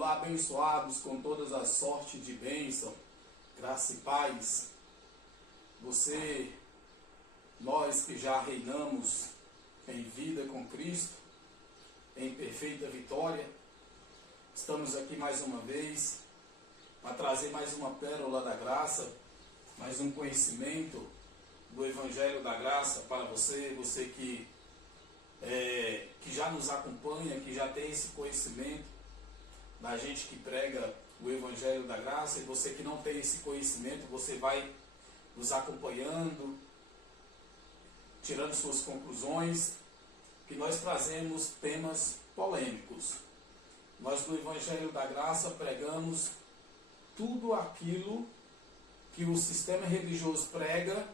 Olá, abençoados com todas as sortes de bênção, graça e paz. Nós que já reinamos em vida com Cristo, em perfeita vitória, estamos aqui mais uma vez para trazer mais uma pérola da graça, mais um conhecimento do Evangelho da Graça para você que já nos acompanha, que já tem esse conhecimento da gente que prega o Evangelho da Graça, e você que não tem esse conhecimento, você vai nos acompanhando, tirando suas conclusões, que nós trazemos temas polêmicos. Nós do Evangelho da Graça pregamos tudo aquilo que o sistema religioso prega,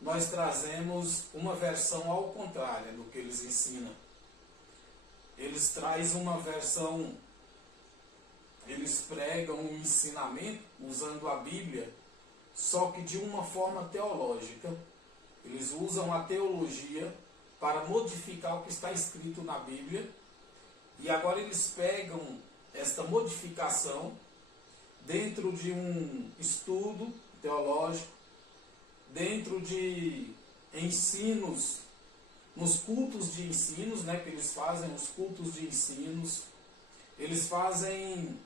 nós trazemos uma versão ao contrário do que eles ensinam. Eles trazem uma versão, eles pregam um ensinamento usando a Bíblia, só que de uma forma teológica. Eles usam a teologia para modificar o que está escrito na Bíblia, e agora eles pegam esta modificação dentro de um estudo teológico, dentro de ensinos, nos cultos de ensinos, que eles fazem, os cultos de ensinos, eles fazem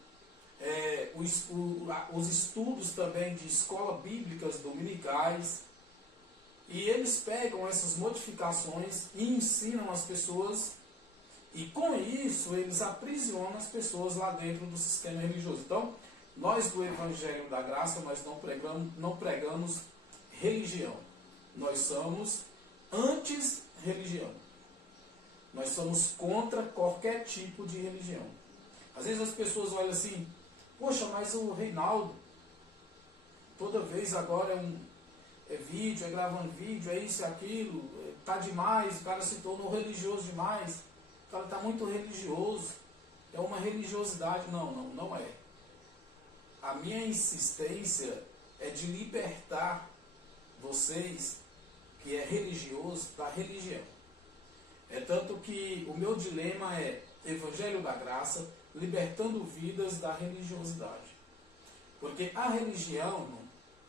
os estudos também de escolas bíblicas dominicais, e eles pegam essas modificações e ensinam as pessoas, e com isso eles aprisionam as pessoas lá dentro do sistema religioso. Então, nós do Evangelho da Graça, nós não pregamos religião. Nós somos anti-religião. Nós somos contra qualquer tipo de religião. Às vezes as pessoas olham assim: poxa, mas o Reinaldo, toda vez agora é vídeo, é gravando vídeo, é isso e aquilo, tá demais, o cara se tornou religioso demais, o cara está muito religioso, é uma religiosidade. Não é. A minha insistência é de libertar vocês, que é religioso, da religião. É tanto que o meu dilema é Evangelho da Graça, libertando vidas da religiosidade. Porque a religião,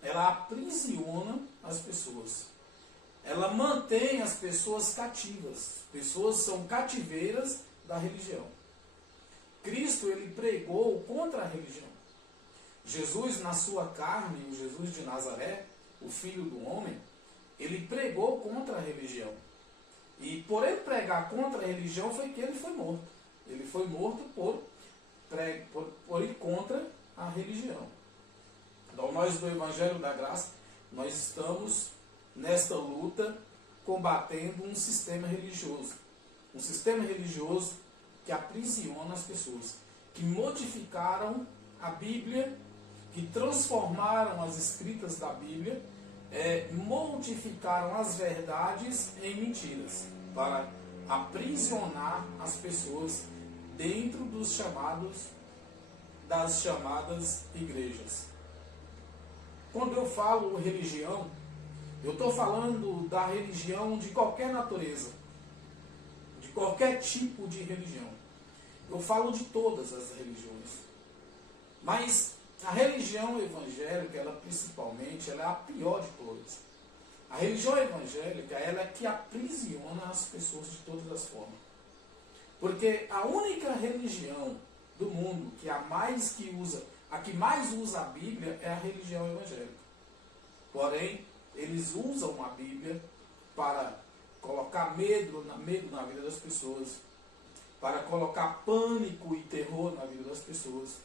ela aprisiona as pessoas. Ela mantém as pessoas cativas. As pessoas são cativeiras da religião. Cristo, ele pregou contra a religião. Jesus, na sua carne, o Jesus de Nazaré, o Filho do Homem, ele pregou contra a religião. E por ele pregar contra a religião foi que ele foi morto. Ele foi morto por ir contra a religião. Então nós do Evangelho da Graça, nós estamos nesta luta combatendo um sistema religioso. Um sistema religioso que aprisiona as pessoas, que modificaram a Bíblia, que transformaram as escritas da Bíblia, modificaram as verdades em mentiras, para aprisionar as pessoas dentro das chamadas igrejas. Quando eu falo religião, eu estou falando da religião de qualquer natureza, de qualquer tipo de religião. Eu falo de todas as religiões. Mas a religião evangélica, ela principalmente, ela é a pior de todas. A religião evangélica, ela é que aprisiona as pessoas de todas as formas. Porque a única religião do mundo que a que mais usa a Bíblia é a religião evangélica. Porém, eles usam a Bíblia para colocar medo na vida das pessoas, para colocar pânico e terror na vida das pessoas,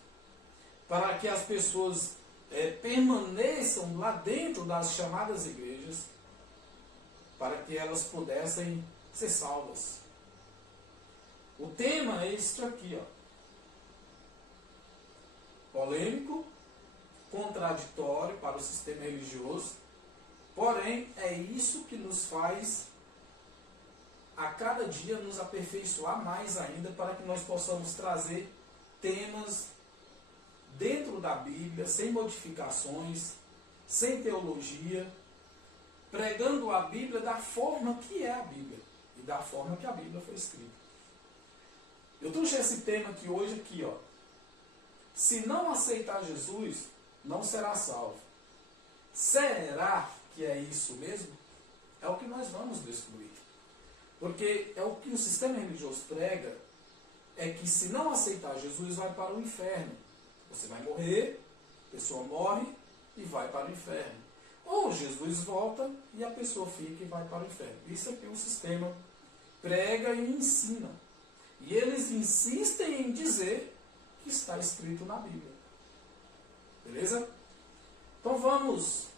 para que as pessoas permaneçam lá dentro das chamadas igrejas, para que elas pudessem ser salvas. O tema é este aqui, polêmico, contraditório para o sistema religioso, porém é isso que nos faz a cada dia nos aperfeiçoar mais ainda, para que nós possamos trazer temas dentro da Bíblia, sem modificações, sem teologia, pregando a Bíblia da forma que é a Bíblia e da forma que a Bíblia foi escrita. Eu trouxe esse tema aqui hoje, se não aceitar Jesus, não será salvo. Será que é isso mesmo? É o que nós vamos descobrir. Porque é o que o sistema religioso prega, é que se não aceitar Jesus, vai para o inferno. Você vai morrer, a pessoa morre e vai para o inferno. Ou Jesus volta e a pessoa fica e vai para o inferno. Isso é o que o sistema prega e ensina. E eles insistem em dizer que está escrito na Bíblia. Beleza? Então vamos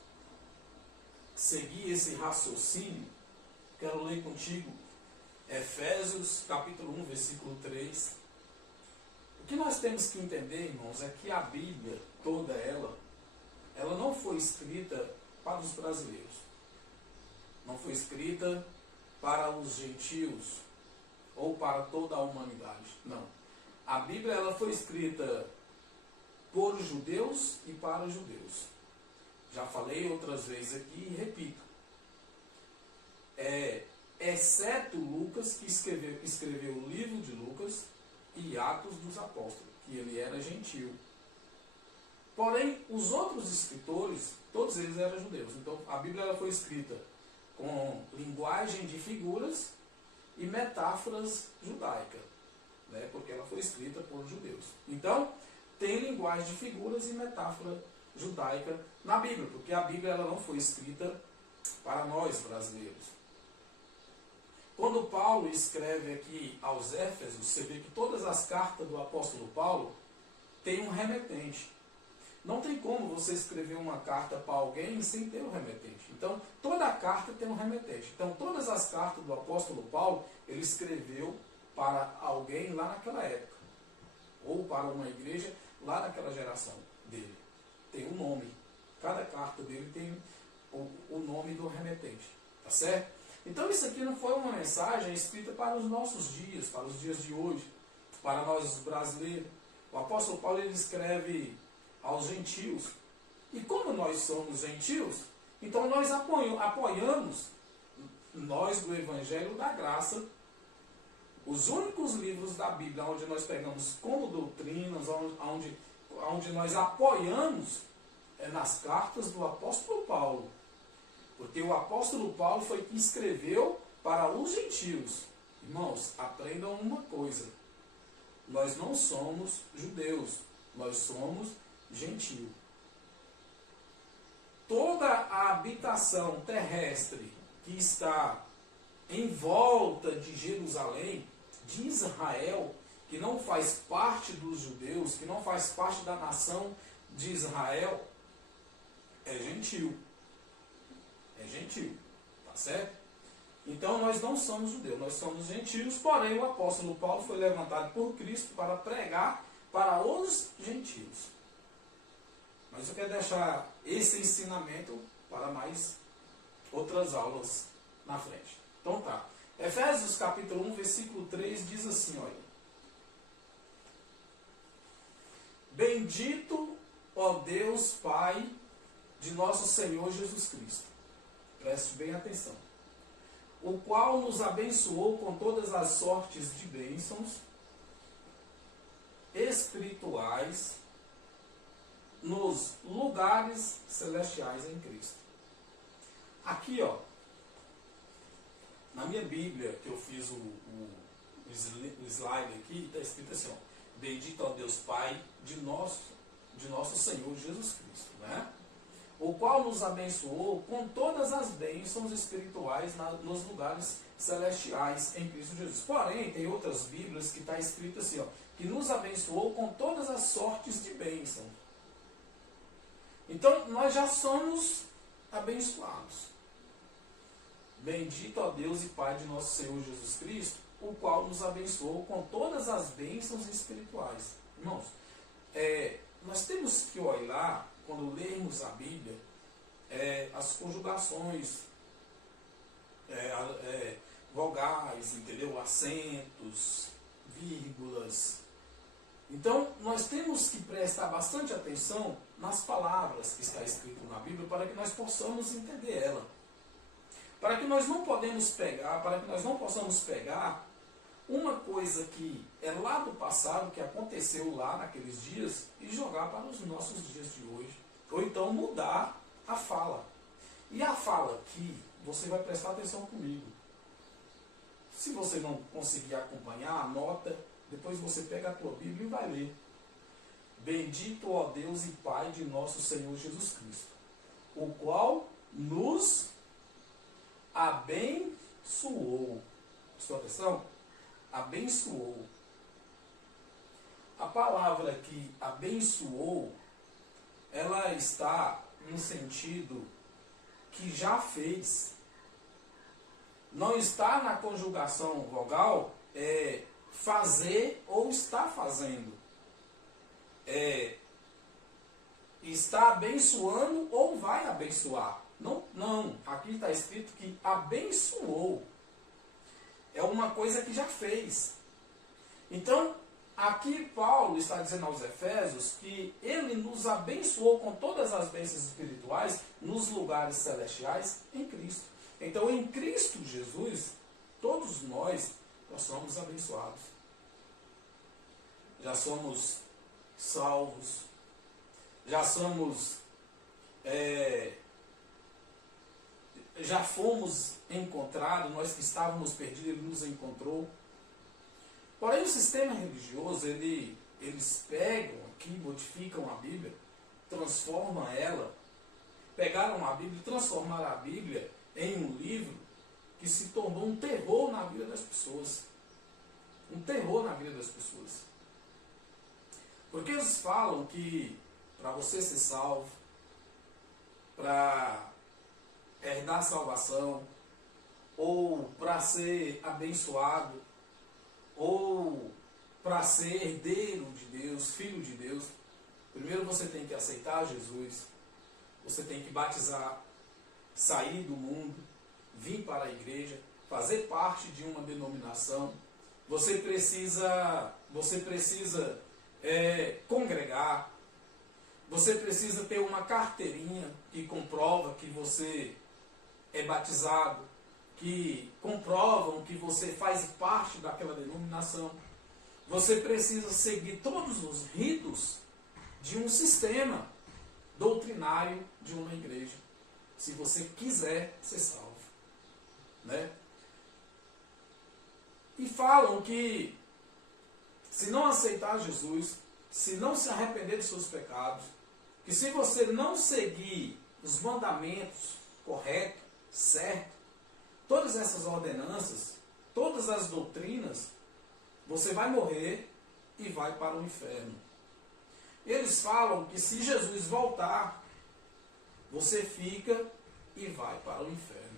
seguir esse raciocínio. Quero ler contigo Efésios capítulo 1, versículo 3. O que nós temos que entender, irmãos, é que a Bíblia, toda ela não foi escrita para os brasileiros. Não foi escrita para os gentios ou para toda a humanidade. Não. A Bíblia ela foi escrita por os judeus e para os judeus. Já falei outras vezes aqui e repito. Exceto Lucas, que escreveu o livro de Lucas e Atos dos Apóstolos, que ele era gentil. Porém, os outros escritores, todos eles eram judeus. Então, a Bíblia ela foi escrita com linguagem de figuras e metáforas judaicas, né? Porque ela foi escrita por judeus. Então, tem linguagem de figuras e metáfora judaica na Bíblia, porque a Bíblia ela não foi escrita para nós brasileiros. Quando Paulo escreve aqui aos Éfesos, você vê que todas as cartas do apóstolo Paulo têm um remetente. Não tem como você escrever uma carta para alguém sem ter um remetente. Então, toda a carta tem um remetente. Então, todas as cartas do apóstolo Paulo, ele escreveu para alguém lá naquela época. Ou para uma igreja lá naquela geração dele. Tem um nome. Cada carta dele tem o nome do remetente. Tá certo? Então, isso aqui não foi uma mensagem escrita para os nossos dias, para os dias de hoje, para nós brasileiros. O apóstolo Paulo ele escreve aos gentios. E como nós somos gentios, então nós apoiamos, nós do Evangelho da Graça, os únicos livros da Bíblia onde nós pegamos como doutrinas, onde nós apoiamos é nas cartas do apóstolo Paulo. Porque o apóstolo Paulo foi que escreveu para os gentios. Irmãos, aprendam uma coisa. Nós não somos judeus, nós somos gentios. Toda a habitação terrestre que está em volta de Jerusalém, de Israel, que não faz parte dos judeus, que não faz parte da nação de Israel, é gentil. É gentil, tá certo? Então nós não somos judeus, nós somos gentios, porém o apóstolo Paulo foi levantado por Cristo para pregar para os gentios. Mas eu quero deixar esse ensinamento para mais outras aulas na frente. Então tá. Efésios capítulo 1, versículo 3 diz assim, olha. Bendito, ó Deus, Pai de nosso Senhor Jesus Cristo. Preste bem atenção. O qual nos abençoou com todas as sortes de bênçãos espirituais nos lugares celestiais em Cristo. Aqui, ó, na minha Bíblia, que eu fiz o slide aqui, está escrito assim, ó, bendito ao Deus Pai de nosso Senhor Jesus Cristo, né? O qual nos abençoou com todas as bênçãos espirituais nos lugares celestiais em Cristo Jesus. Porém, tem outras Bíblias que está escrito assim, ó, que nos abençoou com todas as sortes de bênção. Então, nós já somos abençoados. Bendito ó Deus e Pai de nosso Senhor Jesus Cristo, o qual nos abençoou com todas as bênçãos espirituais. Irmãos, nós temos que olhar, quando lermos a Bíblia, as conjugações, vogais, entendeu? Acentos, vírgulas. Então, nós temos que prestar bastante atenção nas palavras que está escrito na Bíblia para que nós possamos entender ela. Para que nós não possamos pegar uma coisa que é lá do passado, que aconteceu lá naqueles dias, e jogar para os nossos dias de hoje. Ou então mudar a fala. E a fala aqui, você vai prestar atenção comigo. Se você não conseguir acompanhar, anota, depois você pega a tua Bíblia e vai ler. Bendito, ó Deus e Pai de nosso Senhor Jesus Cristo, o qual nos abençoou. Prestou atenção? Abençoou. A palavra aqui, abençoou, ela está no sentido que já fez. Não está na conjugação vogal fazer ou está fazendo. Está abençoando ou vai abençoar. Não, aqui está escrito que abençoou. É uma coisa que já fez. Então, aqui Paulo está dizendo aos Efésios que ele nos abençoou com todas as bênçãos espirituais nos lugares celestiais em Cristo. Então, em Cristo Jesus, todos nós somos abençoados. Já somos salvos. Já somos... já fomos encontrados, nós que estávamos perdidos, ele nos encontrou. Porém, o sistema religioso, eles pegam aqui, modificam a Bíblia, transformam ela, pegaram a Bíblia e transformaram a Bíblia em um livro que se tornou um terror na vida das pessoas. Um terror na vida das pessoas. Porque eles falam que para você ser salvo, para herdar a salvação, ou para ser abençoado, ou para ser herdeiro de Deus, filho de Deus, primeiro você tem que aceitar Jesus, você tem que batizar, sair do mundo, vir para a igreja, fazer parte de uma denominação, você precisa congregar, você precisa ter uma carteirinha que comprova que você é batizado, que comprovam que você faz parte daquela denominação. Você precisa seguir todos os ritos de um sistema doutrinário de uma igreja, se você quiser ser salvo, né? E falam que se não aceitar Jesus, se não se arrepender dos seus pecados, que se você não seguir os mandamentos corretos, certo, todas essas ordenanças, todas as doutrinas, você vai morrer e vai para o inferno. Eles falam que se Jesus voltar, você fica e vai para o inferno.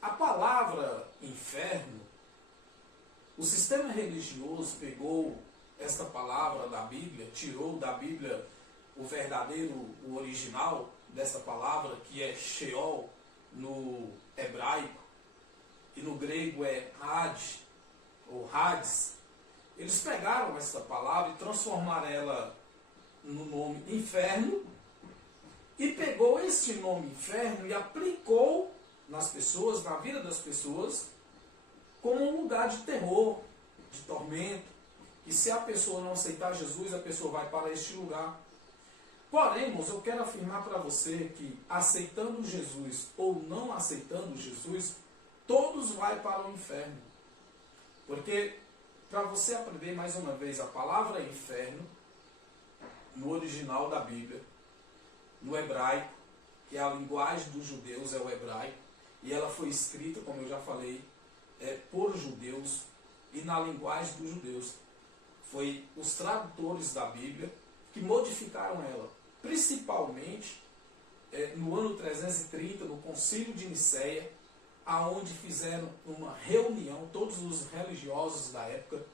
A palavra inferno, o sistema religioso pegou esta palavra da Bíblia, tirou da Bíblia o verdadeiro, o original dessa palavra, que é Sheol no hebraico, e no grego é Hades, ou Hades. Eles pegaram essa palavra e transformaram ela no nome inferno, e pegou este nome inferno e aplicou nas pessoas, na vida das pessoas, como um lugar de terror, de tormento, e se a pessoa não aceitar Jesus, a pessoa vai para este lugar. Porém, irmãos, eu quero afirmar para você que aceitando Jesus ou não aceitando Jesus, todos vão para o inferno. Porque, para você aprender mais uma vez a palavra inferno, no original da Bíblia, no hebraico, que é a linguagem dos judeus, é o hebraico, e ela foi escrita, como eu já falei, por judeus e na linguagem dos judeus. Foi os tradutores da Bíblia que modificaram ela, principalmente no ano 330, no Concílio de Nicéia, aonde fizeram uma reunião, todos os religiosos da época,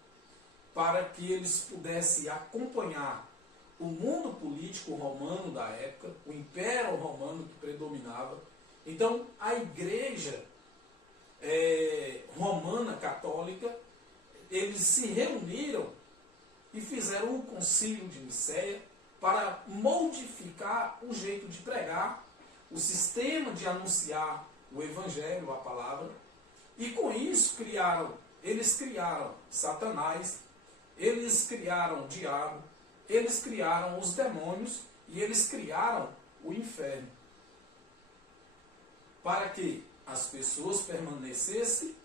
para que eles pudessem acompanhar o mundo político romano da época, o Império Romano que predominava. Então, a igreja romana católica, eles se reuniram e fizeram um concílio de Nicéia para modificar o jeito de pregar, o sistema de anunciar o evangelho, a palavra, E com isso eles criaram Satanás, eles criaram o diabo, eles criaram os demônios e eles criaram o inferno. Para que as pessoas permanecessem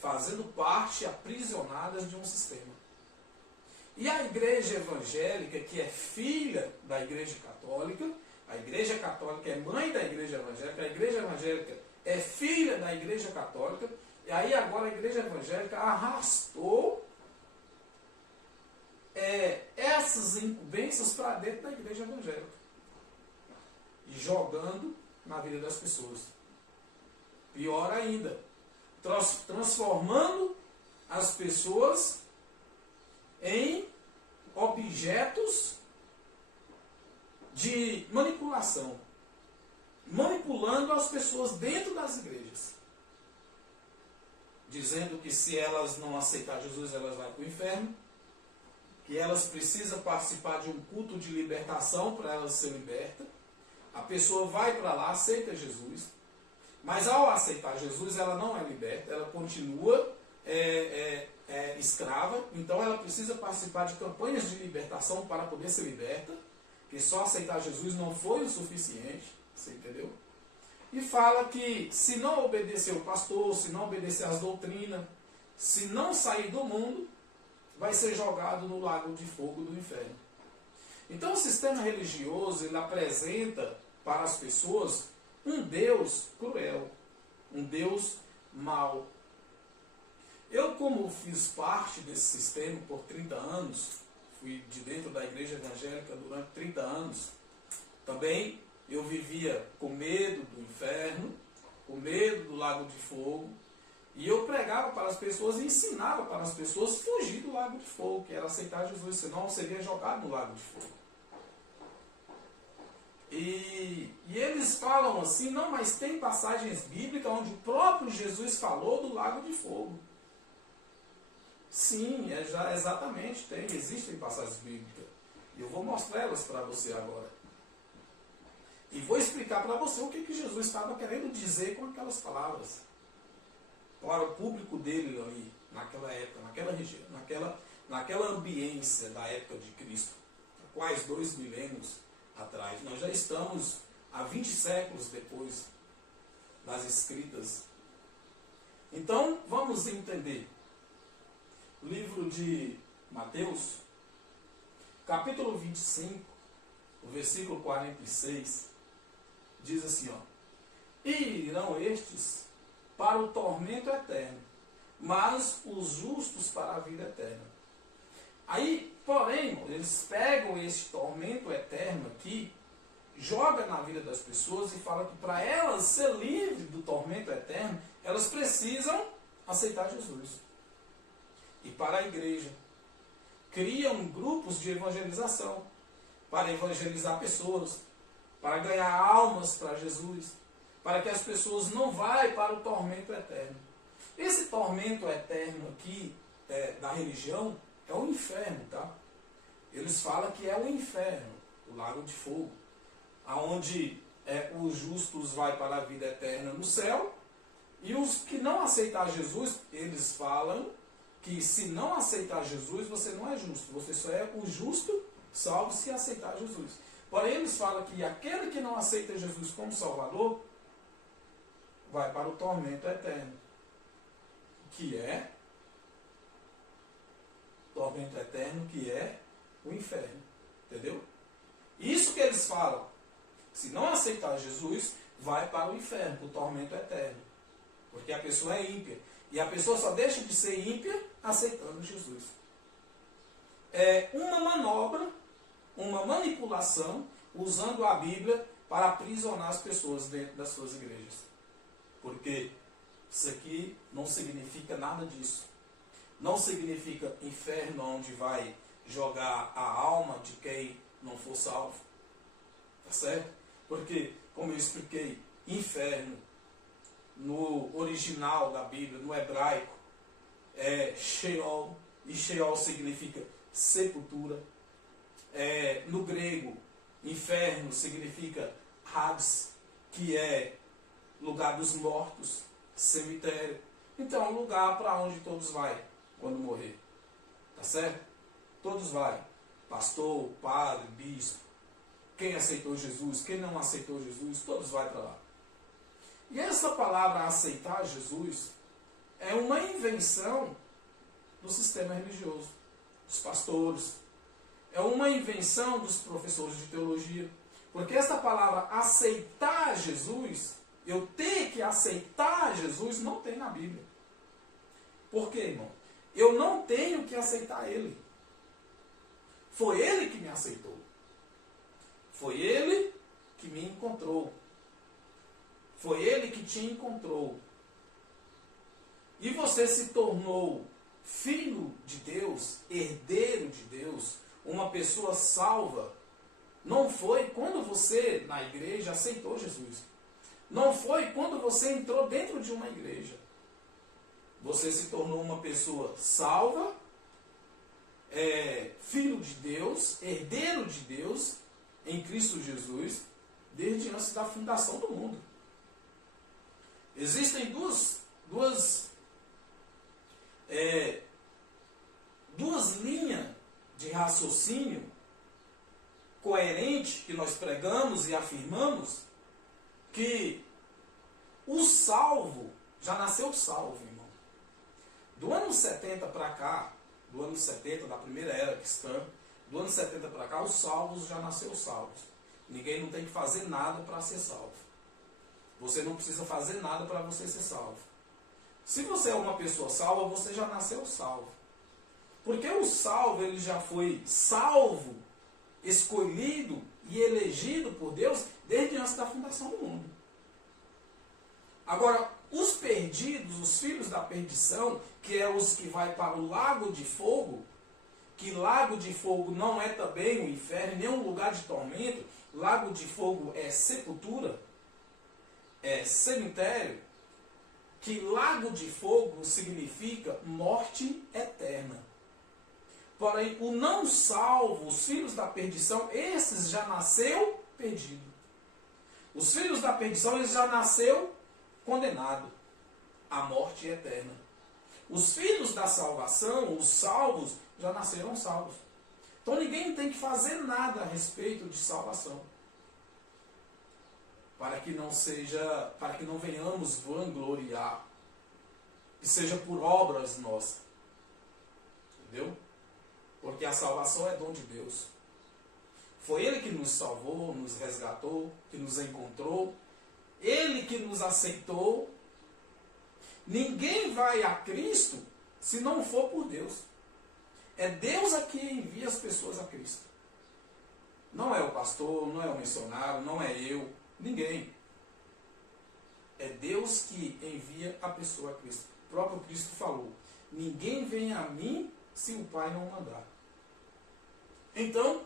fazendo parte, aprisionadas de um sistema. E a igreja evangélica, que é filha da igreja católica, a igreja católica é mãe da igreja evangélica é filha da igreja católica, e aí agora a igreja evangélica arrastou essas incumbências para dentro da igreja evangélica. E jogando na vida das pessoas. Pior ainda, transformando as pessoas em objetos de manipulação. Manipulando as pessoas dentro das igrejas. Dizendo que se elas não aceitar Jesus, elas vão para o inferno. Que elas precisam participar de um culto de libertação para elas ser libertas. A pessoa vai para lá, aceita Jesus. Mas ao aceitar Jesus, ela não é liberta, ela continua escrava. Então ela precisa participar de campanhas de libertação para poder ser liberta. Que só aceitar Jesus não foi o suficiente. Você entendeu? E fala que se não obedecer o pastor, se não obedecer às doutrinas, se não sair do mundo, vai ser jogado no lago de fogo do inferno. Então o sistema religioso, ele apresenta para as pessoas um Deus cruel, um Deus mau. Eu, como fiz parte desse sistema por 30 anos, fui de dentro da igreja evangélica durante 30 anos, também eu vivia com medo do inferno, com medo do lago de fogo, e eu pregava para as pessoas e ensinava para as pessoas fugir do lago de fogo, que era aceitar Jesus, senão seria jogado no lago de fogo. E eles falam assim, não, mas tem passagens bíblicas onde o próprio Jesus falou do lago de fogo. Sim, exatamente, existem passagens bíblicas. E eu vou mostrar elas para você agora. E vou explicar para você o que Jesus estava querendo dizer com aquelas palavras. Para o público dele ali, naquela época, naquela região, naquela ambiência da época de Cristo. Quase 2 milênios atrás. Nós já estamos há 20 séculos depois das escritas. Então, vamos entender. O livro de Mateus, capítulo 25, o versículo 46, diz assim, ó: E irão estes para o tormento eterno, mas os justos para a vida eterna. Aí, porém, eles pegam esse tormento eterno aqui, joga na vida das pessoas e fala que para elas ser livres do tormento eterno, elas precisam aceitar Jesus. E para a igreja, criam grupos de evangelização, para evangelizar pessoas, para ganhar almas para Jesus, para que as pessoas não vão para o tormento eterno. Esse tormento eterno aqui da religião é o inferno, tá? Eles falam que é o inferno, o lago de fogo, aonde os justos vão para a vida eterna no céu, e os que não aceitar Jesus, eles falam que se não aceitar Jesus, você não é justo, você só é o justo, salvo se aceitar Jesus. Porém, eles falam que aquele que não aceita Jesus como Salvador, vai para o tormento eterno, que é tormento eterno, que é o inferno. Entendeu? Isso que eles falam. Se não aceitar Jesus, vai para o inferno, para o tormento eterno. Porque a pessoa é ímpia. E a pessoa só deixa de ser ímpia aceitando Jesus. É uma manobra, uma manipulação, usando a Bíblia para aprisionar as pessoas dentro das suas igrejas. Porque isso aqui não significa nada disso. Não significa inferno onde vai jogar a alma de quem não for salvo. Tá certo? Porque, como eu expliquei, inferno no original da Bíblia, no hebraico, é Sheol. E Sheol significa sepultura. No grego, inferno significa Hades, que é lugar dos mortos, cemitério. Então, é um lugar para onde todos vão quando morrer. Tá certo? Todos vão. Pastor, padre, bispo. Quem aceitou Jesus, quem não aceitou Jesus, todos vão para lá. E essa palavra aceitar Jesus é uma invenção do sistema religioso, dos pastores. É uma invenção dos professores de teologia. Porque essa palavra aceitar Jesus, eu ter que aceitar Jesus, não tem na Bíblia. Por quê, irmão? Eu não tenho que aceitar Ele. Foi Ele que me aceitou. Foi Ele que me encontrou. Foi Ele que te encontrou. E você se tornou filho de Deus, herdeiro de Deus, uma pessoa salva. Não foi quando você, na igreja, aceitou Jesus. Não foi quando você entrou dentro de uma igreja. Você se tornou uma pessoa salva, filho de Deus, herdeiro de Deus, em Cristo Jesus, desde antes da fundação do mundo. Existem duas linhas de raciocínio coerente que nós pregamos e afirmamos, que o salvo já nasceu salvo, irmão. Do ano 70 para cá, do ano 70, da primeira era cristã, do ano 70 para cá, os salvos já nasceu salvos. Ninguém não tem que fazer nada para ser salvo. Você não precisa fazer nada para você ser salvo. Se você é uma pessoa salva, você já nasceu salvo. Porque o salvo, ele já foi salvo, escolhido e elegido por Deus desde antes da fundação do mundo. Agora, os perdidos, os filhos da perdição, que é os que vai para o lago de fogo, que lago de fogo não é também o inferno, nem um lugar de tormento, lago de fogo é sepultura, é cemitério, que lago de fogo significa morte eterna. Porém, o não salvo, os filhos da perdição, esses já nasceu perdido. Os filhos da perdição, eles já nasceu condenado à morte eterna. Os filhos da salvação, os salvos, já nasceram salvos. Então ninguém tem que fazer nada a respeito de salvação. Para que não venhamos vangloriar. Que seja por obras nossas. Entendeu? Porque a salvação é dom de Deus. Foi Ele que nos salvou, nos resgatou, que nos encontrou. Ele que nos aceitou. Ninguém vai a Cristo se não for por Deus. É Deus a quem envia as pessoas a Cristo. Não é o pastor, não é o missionário, não é eu, ninguém. É Deus que envia a pessoa a Cristo. O próprio Cristo falou: ninguém vem a mim se o Pai não mandar. Então,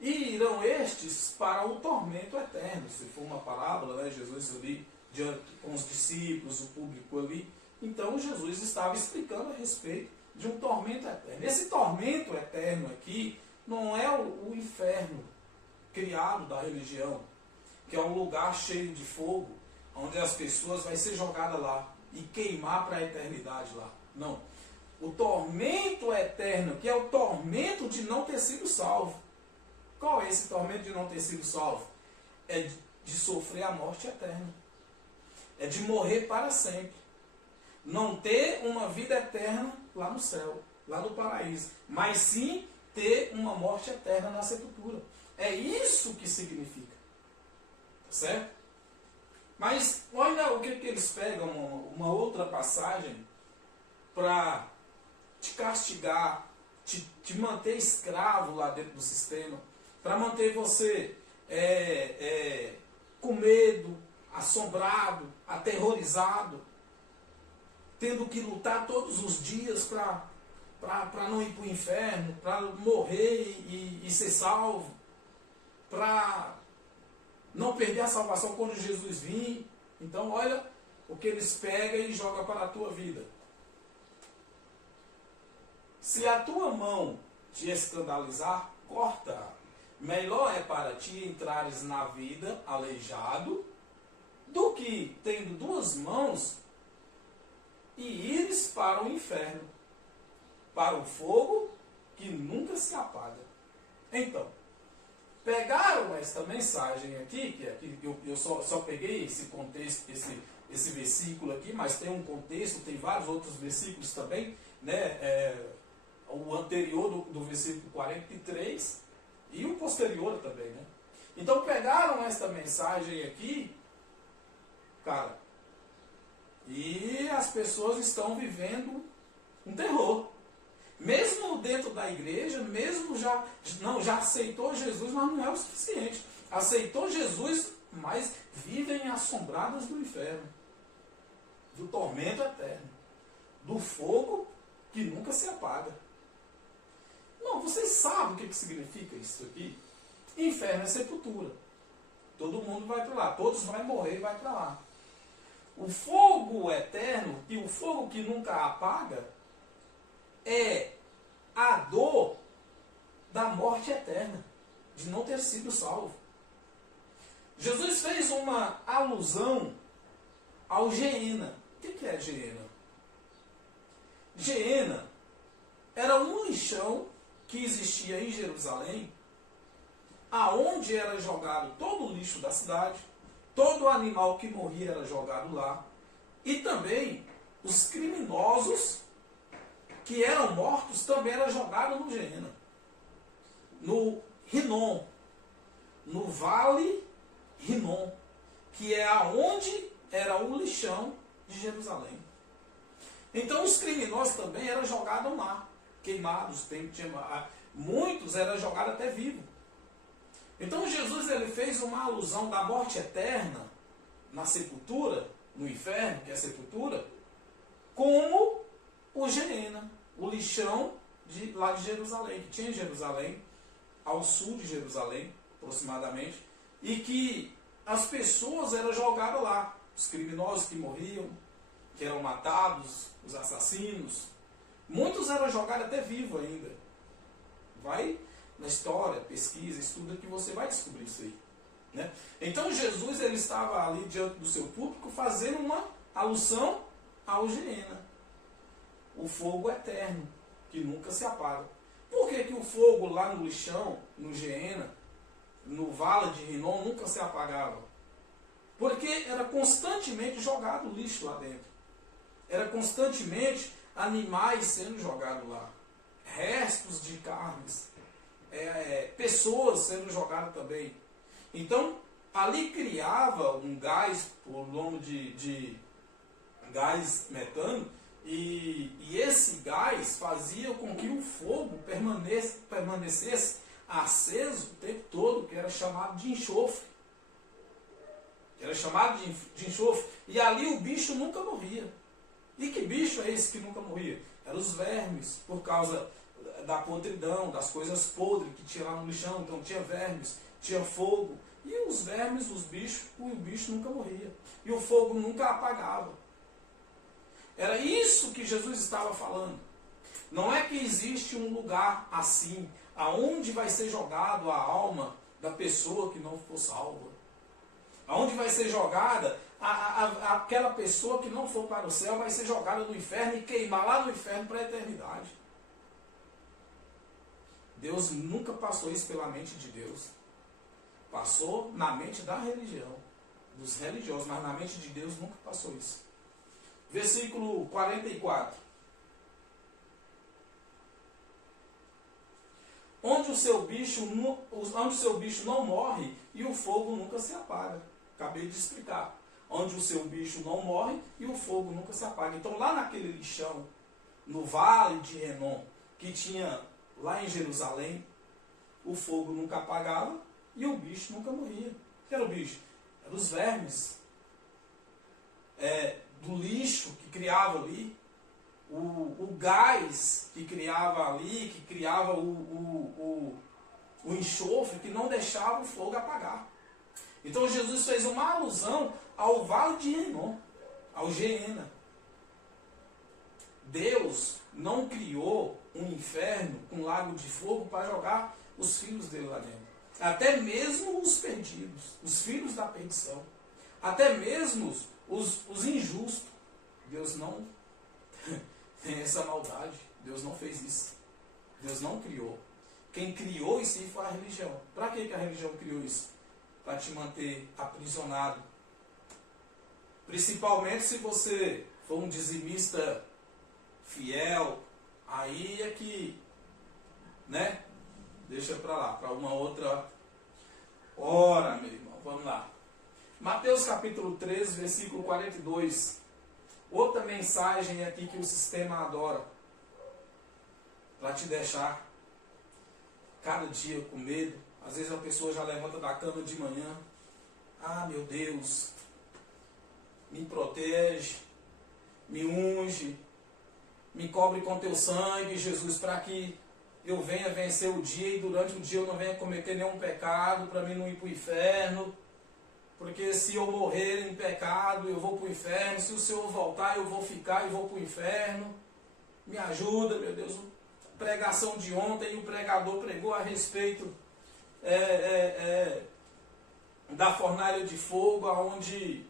irão estes para o tormento eterno. Se for uma parábola, né, Jesus ali, diante com os discípulos, o público ali. Então, Jesus estava explicando a respeito de um tormento eterno. Esse tormento eterno aqui não é o inferno criado da religião, que é um lugar cheio de fogo, onde as pessoas vão ser jogadas lá e queimar para a eternidade lá. Não. O tormento eterno, que é o tormento de não ter sido salvo. Qual é esse tormento de não ter sido salvo? É de sofrer a morte eterna. É de morrer para sempre. Não ter uma vida eterna lá no céu, lá no paraíso. Mas sim ter uma morte eterna na sepultura. É isso que significa. Tá certo? Mas olha o que eles pegam, uma outra passagem, para te castigar, te manter escravo lá dentro do sistema, para manter você com medo, assombrado, aterrorizado, tendo que lutar todos os dias para não ir para o inferno, para morrer e ser salvo, para não perder a salvação quando Jesus vir. Então olha o que eles pegam e jogam para a tua vida. Se a tua mão te escandalizar, corta. Melhor é para ti entrares na vida aleijado do que tendo duas mãos e ires para o inferno, para o fogo que nunca se apaga. Então, pegaram esta mensagem aqui, que eu só peguei esse contexto, esse versículo aqui, mas tem um contexto, tem vários outros versículos também, né? O anterior do versículo 43 e o posterior também, né? Então pegaram esta mensagem aqui, cara, e as pessoas estão vivendo um terror. Mesmo dentro da igreja, mesmo já aceitou Jesus, mas não é o suficiente. Aceitou Jesus, mas vivem assombradas do inferno, do tormento eterno, do fogo que nunca se apaga. Não, vocês sabem o que significa isso aqui? Inferno é sepultura. Todo mundo vai para lá, todos vão morrer e vai para lá. O fogo eterno e o fogo que nunca apaga é a dor da morte eterna, de não ter sido salvo. Jesus fez uma alusão ao Geena. O que é Geena? Geena era um lixão que existia em Jerusalém, aonde era jogado todo o lixo da cidade, todo animal que morria era jogado lá, e também os criminosos que eram mortos também eram jogados no Geena, no Rinom, no Vale Rinom, que é aonde era o lixão de Jerusalém. Então os criminosos também eram jogados lá, queimados, muitos eram jogados até vivos. Então Jesus ele fez uma alusão da morte eterna na sepultura, no inferno, que é a sepultura, como o Geena, o lixão lá de Jerusalém, que tinha em Jerusalém, ao sul de Jerusalém, aproximadamente, e que as pessoas eram jogadas lá, os criminosos que morriam, que eram matados, os assassinos, muitos eram jogados até vivo ainda. Vai na história, pesquisa, estuda, que você vai descobrir isso aí, né? Então Jesus ele estava ali diante do seu público fazendo uma alusão ao Geena, o fogo eterno, que nunca se apaga. Por que o fogo lá no lixão, no Geena, no Vale de Rinom, nunca se apagava? Porque era constantemente jogado lixo lá dentro. Era constantemente animais sendo jogados lá. Restos de carnes. Pessoas sendo jogadas também. Então, ali criava um gás, por nome de gás metano, e esse gás fazia com que o fogo permanecesse aceso o tempo todo, que era chamado de enxofre. Era chamado de enxofre. E ali o bicho nunca morria. E que bicho é esse que nunca morria? Eram os vermes, por causa da podridão, das coisas podres que tinha lá no lixão. Então tinha vermes, tinha fogo. E os vermes, os bichos, o bicho nunca morria. E o fogo nunca apagava. Era isso que Jesus estava falando. Não é que existe um lugar assim, aonde vai ser jogado a alma da pessoa que não for salva. Aonde vai ser jogada aquela pessoa que não for para o céu, vai ser jogada no inferno e queimar lá no inferno para a eternidade. Deus nunca passou isso pela mente de Deus. Passou na mente da religião, dos religiosos, mas na mente de Deus nunca passou isso. Versículo 44. Onde o seu bicho não morre e o fogo nunca se apaga. Acabei de explicar. Onde o seu bicho não morre e o fogo nunca se apaga. Então lá naquele lixão, no Vale de Rinom, que tinha lá em Jerusalém, o fogo nunca apagava e o bicho nunca morria. O que era o bicho? Eram os vermes. Do lixo que criava ali, o gás que criava ali, que criava o enxofre, que não deixava o fogo apagar. Então Jesus fez uma alusão ao Vale de Rinom, ao Geena. Deus não criou um inferno com um lago de fogo para jogar os filhos dele lá dentro. Até mesmo os perdidos, os filhos da perdição. Até mesmo os injustos. Deus não tem essa maldade. Deus não fez isso. Deus não criou. Quem criou isso aí foi a religião. Para que a religião criou isso? Para te manter aprisionado. Principalmente se você for um dizimista fiel, aí é que, né? Deixa para lá, para uma outra hora, meu irmão. Vamos lá. Mateus capítulo 13, versículo 42. Outra mensagem aqui que o sistema adora. Para te deixar cada dia com medo. Às vezes a pessoa já levanta da cama de manhã. Ah, meu Deus, me protege, me unge, me cobre com teu sangue, Jesus, para que eu venha vencer o dia e durante o dia eu não venha cometer nenhum pecado, para mim não ir para o inferno. Porque se eu morrer em pecado, eu vou para o inferno. Se o Senhor voltar, eu vou ficar e vou para o inferno. Me ajuda, meu Deus. Pregação de ontem, o pregador pregou a respeito da fornalha de fogo, onde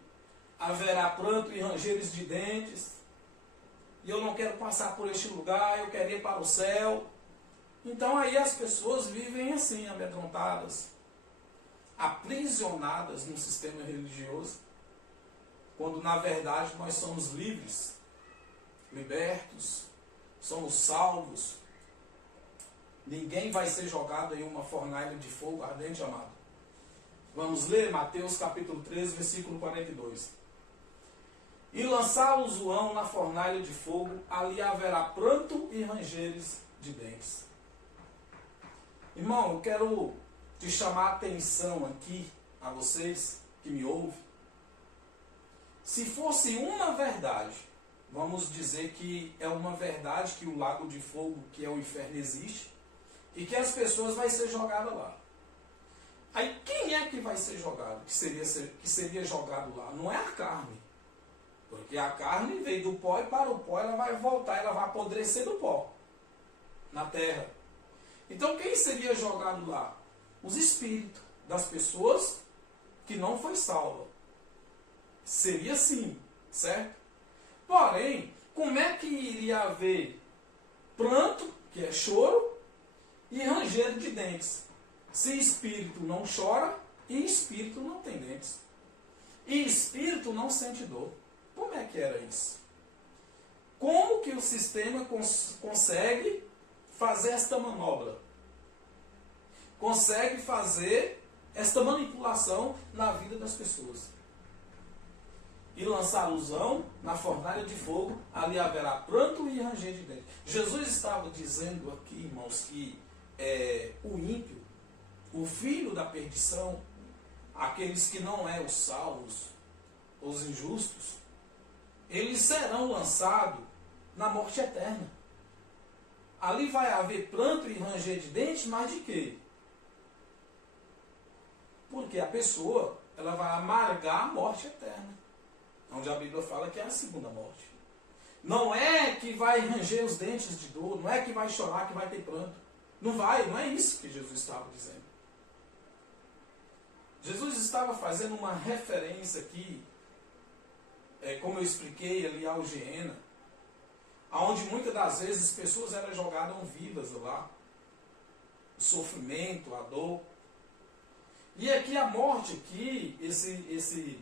haverá pranto e rangeres de dentes. E eu não quero passar por este lugar, eu quero ir para o céu. Então aí as pessoas vivem assim, amedrontadas, aprisionadas num sistema religioso, quando na verdade nós somos livres, libertos, somos salvos. Ninguém vai ser jogado em uma fornalha de fogo ardente, amado. Vamos ler Mateus capítulo 13, versículo 42. E lançá-los-ão na fornalha de fogo, ali haverá pranto e rangeres de dentes. Irmão, eu quero te chamar a atenção aqui, a vocês que me ouvem. Se fosse uma verdade, vamos dizer que é uma verdade que o lago de fogo, que é o inferno, existe, e que as pessoas vão ser jogadas lá. Aí quem é que vai ser jogado? Que seria jogado lá? Não é a carne. Porque a carne veio do pó e para o pó ela vai voltar, ela vai apodrecer do pó na terra. Então quem seria jogado lá? Os espíritos das pessoas que não foi salva. Seria assim, certo? Porém, como é que iria haver pranto, que é choro, e ranger de dentes? Se espírito não chora e espírito não tem dentes. E espírito não sente dor. Como é que era isso? Como que o sistema consegue fazer esta manobra? Consegue fazer esta manipulação na vida das pessoas. E lançá-los-ão na fornalha de fogo, ali haverá pranto e ranger de dentes. Jesus estava dizendo aqui, irmãos, que o ímpio, o filho da perdição, aqueles que não os salvos, os injustos, eles serão lançados na morte eterna. Ali vai haver pranto e ranger de dentes, mas de quê? Porque a pessoa, ela vai amargar a morte eterna. Onde a Bíblia fala que é a segunda morte. Não é que vai ranger os dentes de dor, não é que vai chorar, que vai ter pranto. Não é isso que Jesus estava dizendo. Jesus estava fazendo uma referência aqui, como eu expliquei ali, ao Geena, onde muitas das vezes pessoas eram jogadas vivas lá. O sofrimento, a dor. E aqui a morte, aqui, esse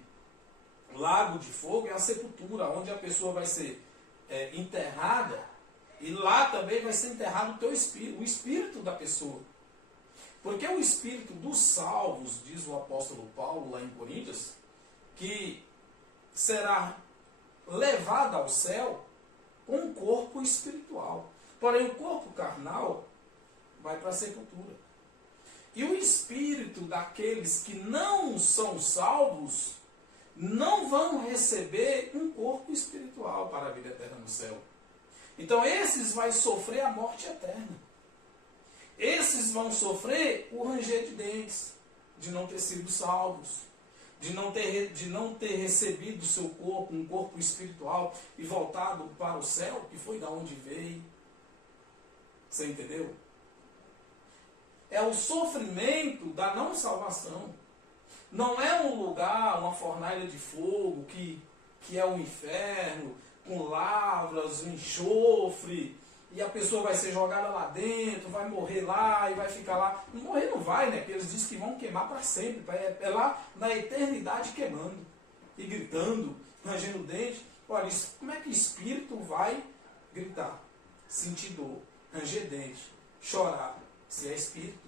lago de fogo é a sepultura, onde a pessoa vai ser enterrada, e lá também vai ser enterrado o teu espírito, o espírito da pessoa. Porque o espírito dos salvos, diz o apóstolo Paulo lá em Coríntios, que será levado ao céu com um corpo espiritual. Porém, o corpo carnal vai para a sepultura. E o espírito daqueles que não são salvos não vão receber um corpo espiritual para a vida eterna no céu. Então esses vão sofrer a morte eterna. Esses vão sofrer o ranger de dentes, de não ter sido salvos, de não ter recebido o seu corpo, um corpo espiritual, e voltado para o céu, que foi da onde veio. Você entendeu? É o sofrimento da não salvação. Não é um lugar, uma fornalha de fogo que é o inferno, com lavras, um enxofre, e a pessoa vai ser jogada lá dentro, vai morrer lá e vai ficar lá. Morrer não vai, né? Porque eles dizem que vão queimar para sempre. É lá na eternidade queimando e gritando, rangendo o dente. Olha, como é que o espírito vai gritar? Sentir dor, ranger dente, chorar, se é espírito.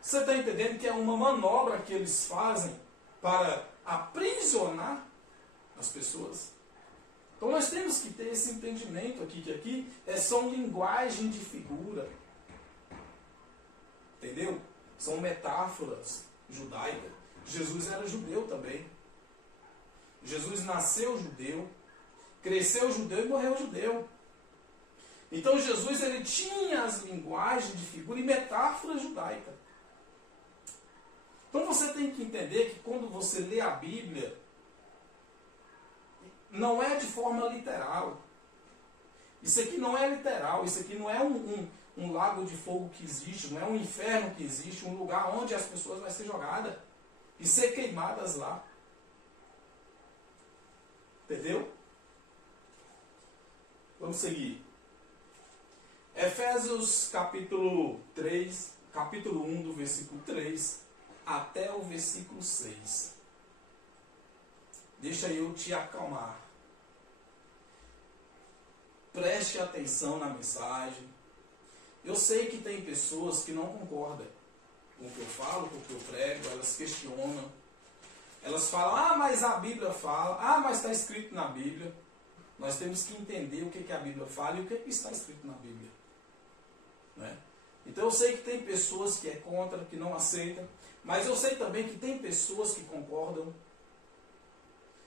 Você está entendendo que é uma manobra que eles fazem para aprisionar as pessoas? Então nós temos que ter esse entendimento aqui, que aqui são linguagem de figura. Entendeu? São metáforas judaicas. Jesus era judeu também. Jesus nasceu judeu, cresceu judeu e morreu judeu. Então Jesus ele tinha as linguagens de figura e metáfora judaica. Então você tem que entender que quando você lê a Bíblia, não é de forma literal. Isso aqui não é literal, isso aqui não é um lago de fogo que existe, não é um inferno que existe, um lugar onde as pessoas vão ser jogadas e ser queimadas lá. Entendeu? Vamos seguir. Efésios capítulo 3, capítulo 1, do versículo 3 até o versículo 6. Deixa eu te acalmar. Preste atenção na mensagem. Eu sei que tem pessoas que não concordam com o que eu falo, com o que eu prego, elas questionam. Elas falam, mas a Bíblia fala, mas está escrito na Bíblia. Nós temos que entender o que a Bíblia fala e o que está escrito na Bíblia. Né? Então eu sei que tem pessoas que é contra, que não aceitam, mas eu sei também que tem pessoas que concordam.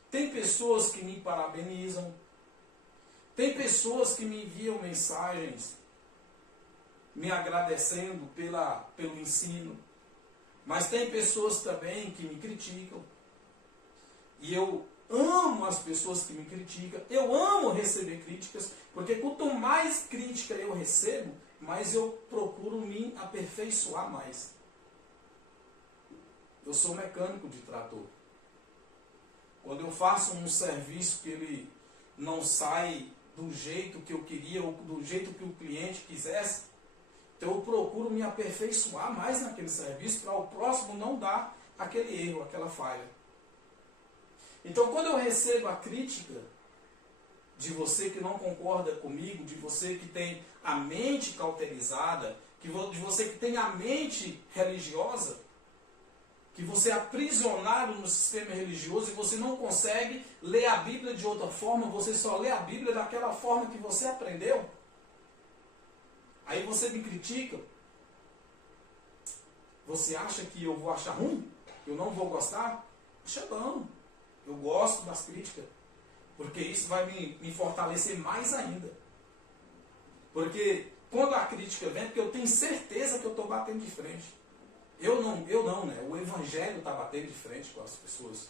Tem pessoas que me parabenizam. Tem pessoas que me enviam mensagens me agradecendo pelo ensino. Mas tem pessoas também que me criticam. E eu amo as pessoas que me criticam. Eu amo receber críticas, porque quanto mais crítica eu recebo, mais eu procuro me aperfeiçoar mais. Eu sou mecânico de trator. Quando eu faço um serviço que ele não sai do jeito que eu queria ou do jeito que o cliente quisesse, então eu procuro me aperfeiçoar mais naquele serviço para o próximo não dar aquele erro, aquela falha. Então quando eu recebo a crítica de você que não concorda comigo, de você que tem a mente cauterizada, de você que tem a mente religiosa, que você é aprisionado no sistema religioso e você não consegue ler a Bíblia de outra forma, você só lê a Bíblia daquela forma que você aprendeu. Aí você me critica. Você acha que eu vou achar ruim? Eu não vou gostar? Acha bom. Eu gosto das críticas. Porque isso vai me fortalecer mais ainda. Porque quando a crítica vem, porque eu tenho certeza que eu estou batendo de frente. Eu não, né? O Evangelho está batendo de frente com as pessoas.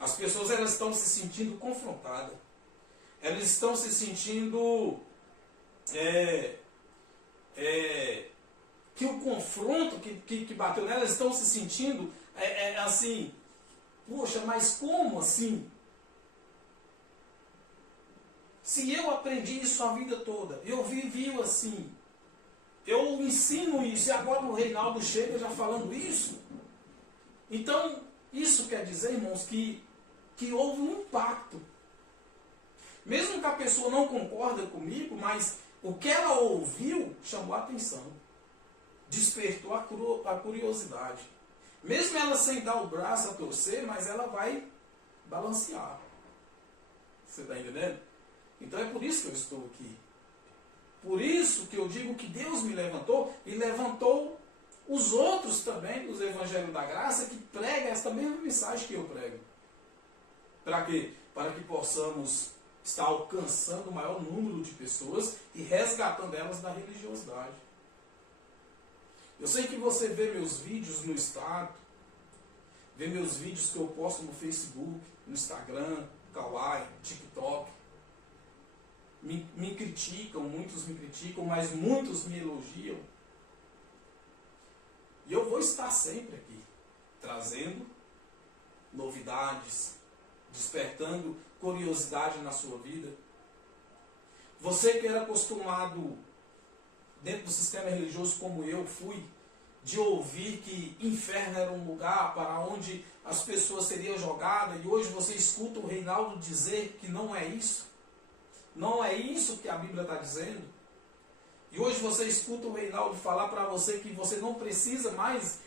As pessoas elas estão se sentindo confrontadas. Elas estão se sentindo que o confronto que bateu nelas, elas estão se sentindo assim, poxa, mas como assim? Se eu aprendi isso a vida toda, eu vivi assim, eu ensino isso, e agora o Reinaldo chega já falando isso. Então, isso quer dizer, irmãos, que houve um impacto. Mesmo que a pessoa não concorda comigo, mas o que ela ouviu chamou a atenção. Despertou a curiosidade. Mesmo ela sem dar o braço a torcer, mas ela vai balancear. Você está entendendo? Então é por isso que eu estou aqui. Por isso que eu digo que Deus me levantou e levantou os outros também dos Evangelhos da Graça que pregam esta mesma mensagem que eu prego. Para quê? Para que possamos estar alcançando o maior número de pessoas e resgatando elas da religiosidade. Eu sei que você vê meus vídeos no Estado, vê meus vídeos que eu posto no Facebook, no Instagram, Kawaii, TikTok. Me criticam, muitos me criticam, mas muitos me elogiam. E eu vou estar sempre aqui. trazendo novidades, despertando curiosidade na sua vida. Você que era acostumado dentro do sistema religioso como eu fui, de ouvir que inferno era um lugar para onde as pessoas seriam jogadas, e hoje você escuta o Reinaldo dizer que não é isso. Não é isso que a Bíblia está dizendo. E hoje você escuta o Reinaldo falar para você que você não precisa mais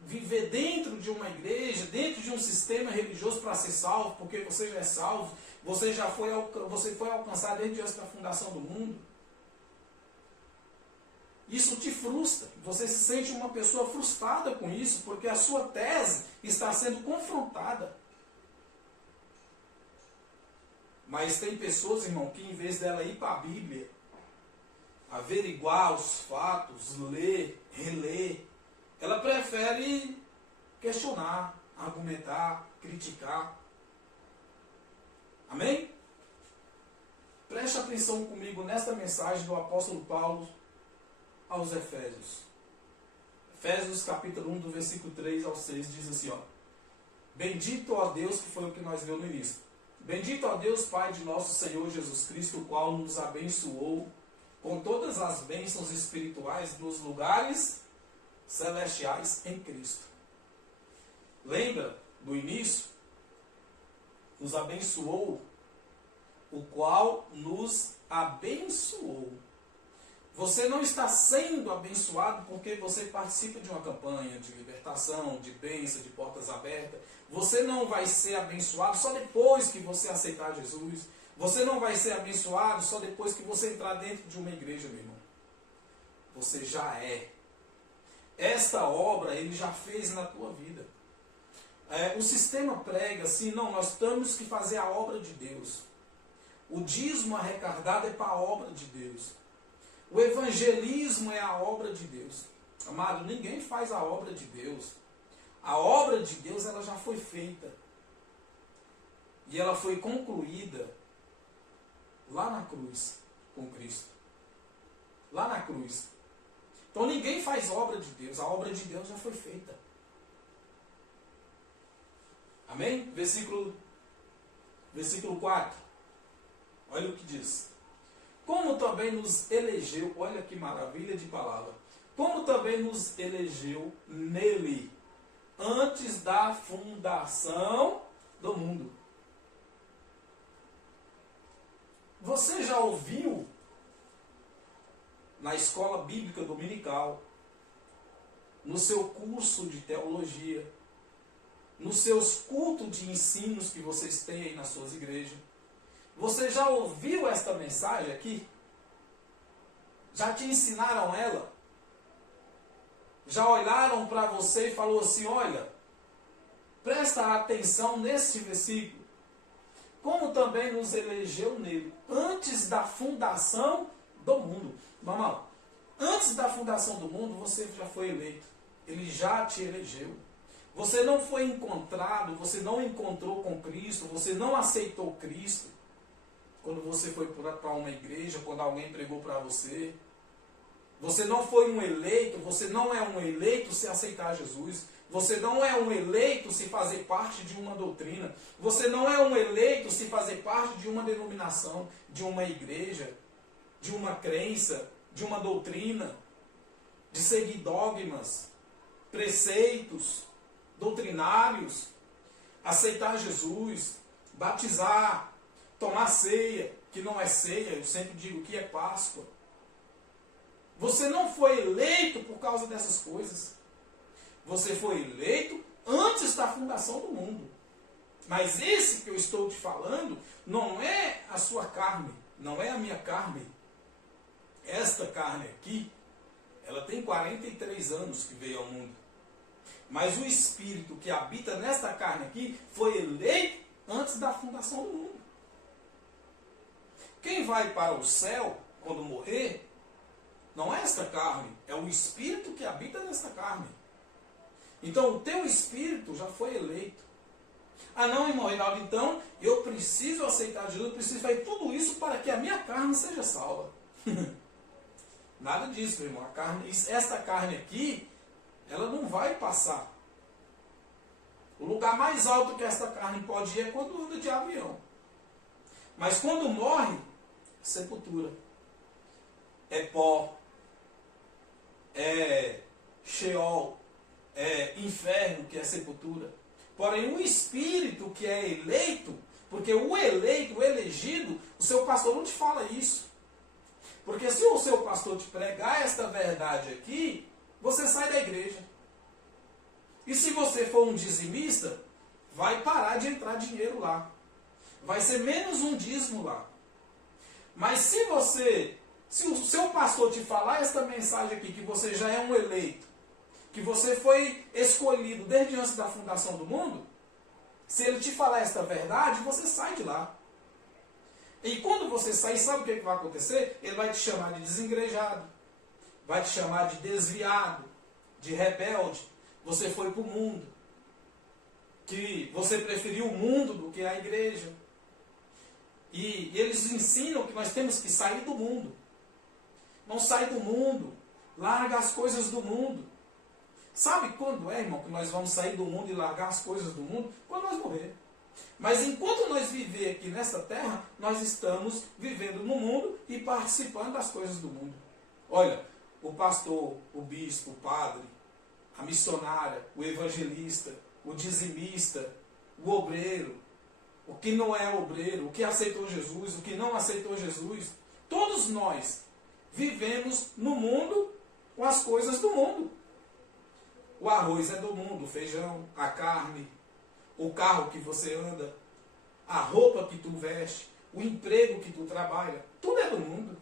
viver dentro de uma igreja, dentro de um sistema religioso para ser salvo, porque você já é salvo, você foi alcançado desde antes da fundação do mundo. Isso te frustra, você se sente uma pessoa frustrada com isso, porque a sua tese está sendo confrontada. Mas tem pessoas, irmão, que em vez dela ir para a Bíblia, averiguar os fatos, ler, reler, ela prefere questionar, argumentar, criticar. Amém? Preste atenção comigo nesta mensagem do apóstolo Paulo aos Efésios. Efésios capítulo 1, do versículo 3 ao 6, diz assim, ó. Bendito a Deus, que foi o que nós lemos no início. Bendito a Deus, Pai de nosso Senhor Jesus Cristo, o qual nos abençoou com todas as bênçãos espirituais nos lugares celestiais em Cristo. Lembra do início? Nos abençoou, o qual nos abençoou. Você não está sendo abençoado porque você participa de uma campanha de libertação, de bênção, de portas abertas. Você não vai ser abençoado só depois que você aceitar Jesus. Você não vai ser abençoado só depois que você entrar dentro de uma igreja, meu irmão. Você já é. Esta obra ele já fez na tua vida. O sistema prega assim, não, nós temos que fazer a obra de Deus. O dízimo arrecadado é para a obra de Deus. O evangelismo é a obra de Deus. Amado, ninguém faz a obra de Deus. A obra de Deus ela já foi feita. E ela foi concluída lá na cruz com Cristo. Lá na cruz. Então ninguém faz obra de Deus. A obra de Deus já foi feita. Amém? Versículo 4. Olha o que diz. Como também nos elegeu, olha que maravilha de palavra. Como também nos elegeu nele, antes da fundação do mundo. Você já ouviu na escola bíblica dominical, no seu curso de teologia, nos seus cultos de ensinos que vocês têm aí nas suas igrejas, você já ouviu esta mensagem aqui? Já te ensinaram ela? Já olharam para você e falou assim, olha, presta atenção nesse versículo. Como também nos elegeu nele, antes da fundação do mundo. Mamãe, antes da fundação do mundo, você já foi eleito. Ele já te elegeu. Você não foi encontrado, você não encontrou com Cristo, você não aceitou Cristo. Quando você foi para uma igreja, quando alguém pregou para você. Você não foi um eleito, você não é um eleito se aceitar Jesus. Você não é um eleito se fazer parte de uma doutrina. Você não é um eleito se fazer parte de uma denominação, de uma igreja, de uma crença, de uma doutrina, de seguir dogmas, preceitos, doutrinários, aceitar Jesus, batizar, tomar ceia, que não é ceia, eu sempre digo que é Páscoa. Você não foi eleito por causa dessas coisas. Você foi eleito antes da fundação do mundo. Mas esse que eu estou te falando não é a sua carne, não é a minha carne. Esta carne aqui, ela tem 43 anos que veio ao mundo. Mas o Espírito que habita nesta carne aqui foi eleito antes da fundação do mundo. Quem vai para o céu quando morrer, não é esta carne, é o Espírito que habita nesta carne. Então o teu Espírito já foi eleito. Ah não, irmão Reinaldo, então eu preciso aceitar Jesus, eu preciso fazer tudo isso para que a minha carne seja salva. Nada disso, meu irmão. Esta carne aqui, ela não vai passar. O lugar mais alto que esta carne pode ir é quando anda de avião. Mas quando morre, sepultura. É pó. É Sheol. É inferno, que é sepultura. Porém, o espírito que é eleito, porque o eleito, o elegido, o seu pastor não te fala isso. Porque se o seu pastor te pregar esta verdade aqui, você sai da igreja. E se você for um dizimista, vai parar de entrar dinheiro lá. Vai ser menos um dízimo lá. Mas se o seu pastor te falar esta mensagem aqui, que você já é um eleito, que você foi escolhido desde antes da fundação do mundo, se ele te falar esta verdade, você sai de lá. E quando você sair, sabe o que vai acontecer? Ele vai te chamar de desengrejado, vai te chamar de desviado, de rebelde. Você foi para o mundo, que você preferiu o mundo do que a igreja. E eles ensinam que nós temos que sair do mundo. Não sai do mundo, larga as coisas do mundo. Sabe quando é, irmão, que nós vamos sair do mundo e largar as coisas do mundo? Quando nós morrer. Mas enquanto nós viver aqui nessa terra, nós estamos vivendo no mundo e participando das coisas do mundo. Olha, o pastor, o bispo, o padre, a missionária, o evangelista, o dizimista, o obreiro, o que não é obreiro, o que aceitou Jesus, o que não aceitou Jesus, todos nós vivemos no mundo com as coisas do mundo. O arroz é do mundo, o feijão, a carne, o carro que você anda, a roupa que tu veste, o emprego que tu trabalha, tudo é do mundo.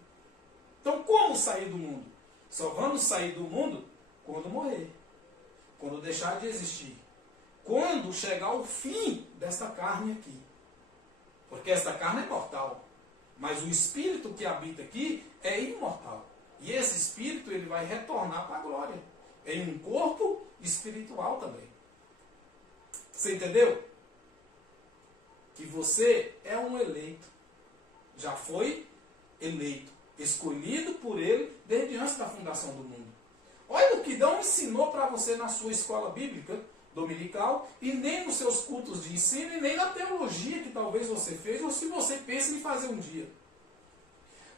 Então como sair do mundo? Só vamos sair do mundo quando morrer, quando deixar de existir, quando chegar o fim desta carne aqui. Porque esta carne é mortal, mas o espírito que habita aqui é imortal. E esse espírito ele vai retornar para a glória, em um corpo espiritual também. Você entendeu? Que você é um eleito. Já foi eleito, escolhido por ele desde antes da fundação do mundo. Olha o que não ensinou para você na sua escola bíblica dominical, e nem nos seus cultos de ensino, e nem na teologia que talvez você fez, ou se você pensa em fazer um dia.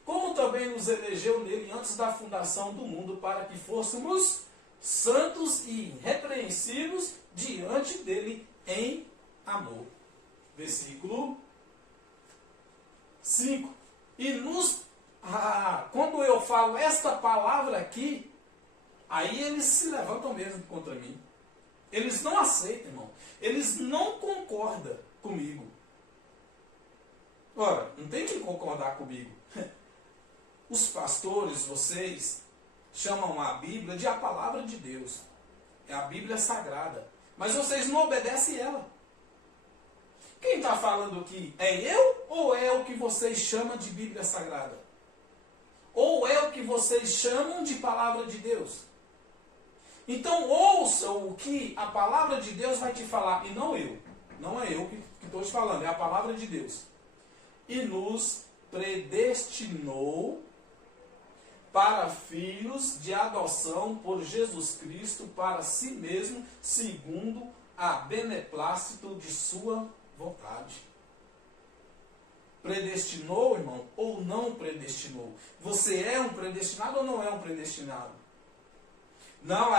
Como também nos elegeu nele antes da fundação do mundo, para que fôssemos santos e irrepreensíveis diante dele em amor. Versículo 5. E quando eu falo esta palavra aqui, aí eles se levantam mesmo contra mim. Eles não aceitam, irmão. Eles não concordam comigo. Ora, não tem que concordar comigo. Os pastores, vocês, chamam a Bíblia de a palavra de Deus. É a Bíblia sagrada. Mas vocês não obedecem ela. Quem está falando aqui é eu ou é o que vocês chamam de Bíblia sagrada? Ou é o que vocês chamam de palavra de Deus? Então ouçam o que a palavra de Deus vai te falar, e não eu. Não é eu que estou te falando, é a palavra de Deus. E nos predestinou para filhos de adoção por Jesus Cristo para si mesmo, segundo a beneplácito de sua vontade. Predestinou, irmão, ou não predestinou? Você é um predestinado ou não é um predestinado? Não,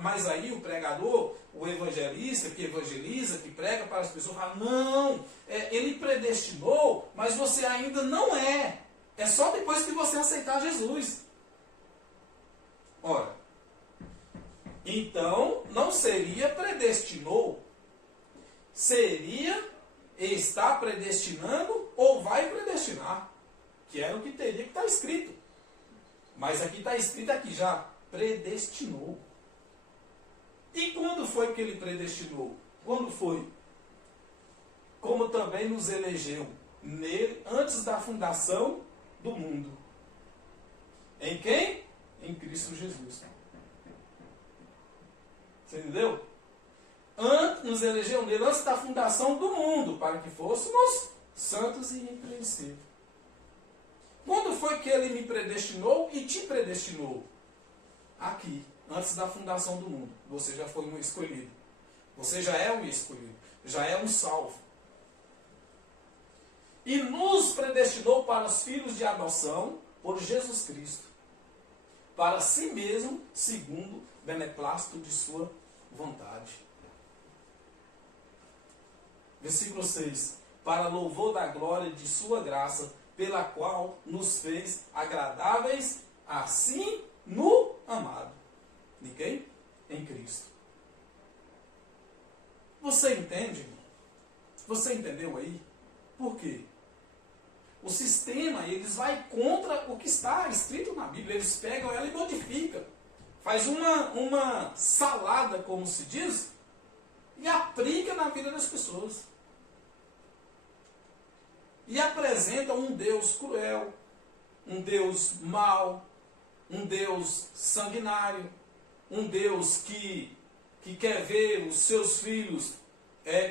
mas aí o pregador, o evangelista, que evangeliza, que prega para as pessoas, fala, não, ele predestinou, mas você ainda não é. É só depois que você aceitar Jesus. Ora, então não seria predestinou, seria está predestinando ou vai predestinar, que era o que teria que estar escrito. Mas aqui está escrito aqui já, predestinou. E quando foi que ele predestinou? Quando foi? Como também nos elegeu nele antes da fundação do mundo. Em quem? Em Cristo Jesus. Você entendeu? Nos elegeu nele antes da fundação do mundo, para que fôssemos santos e irrepreensíveis. Quando foi que ele me predestinou e te predestinou? Aqui, antes da fundação do mundo. Você já foi um escolhido. Você já é um escolhido, já é um salvo. E nos predestinou para os filhos de adoção por Jesus Cristo, para si mesmo, segundo o beneplácito de sua vontade. Versículo 6. Para louvor da glória de sua graça, pela qual nos fez agradáveis, assim no amado. De quem? Em Cristo. Você entende, irmão? Você entendeu aí? Por quê? O sistema, eles vai contra o que está escrito na Bíblia. Eles pegam ela e modificam. Faz uma salada, como se diz, e aplica na vida das pessoas. E apresenta um Deus cruel, um Deus mau, um Deus sanguinário, um Deus que quer ver os seus filhos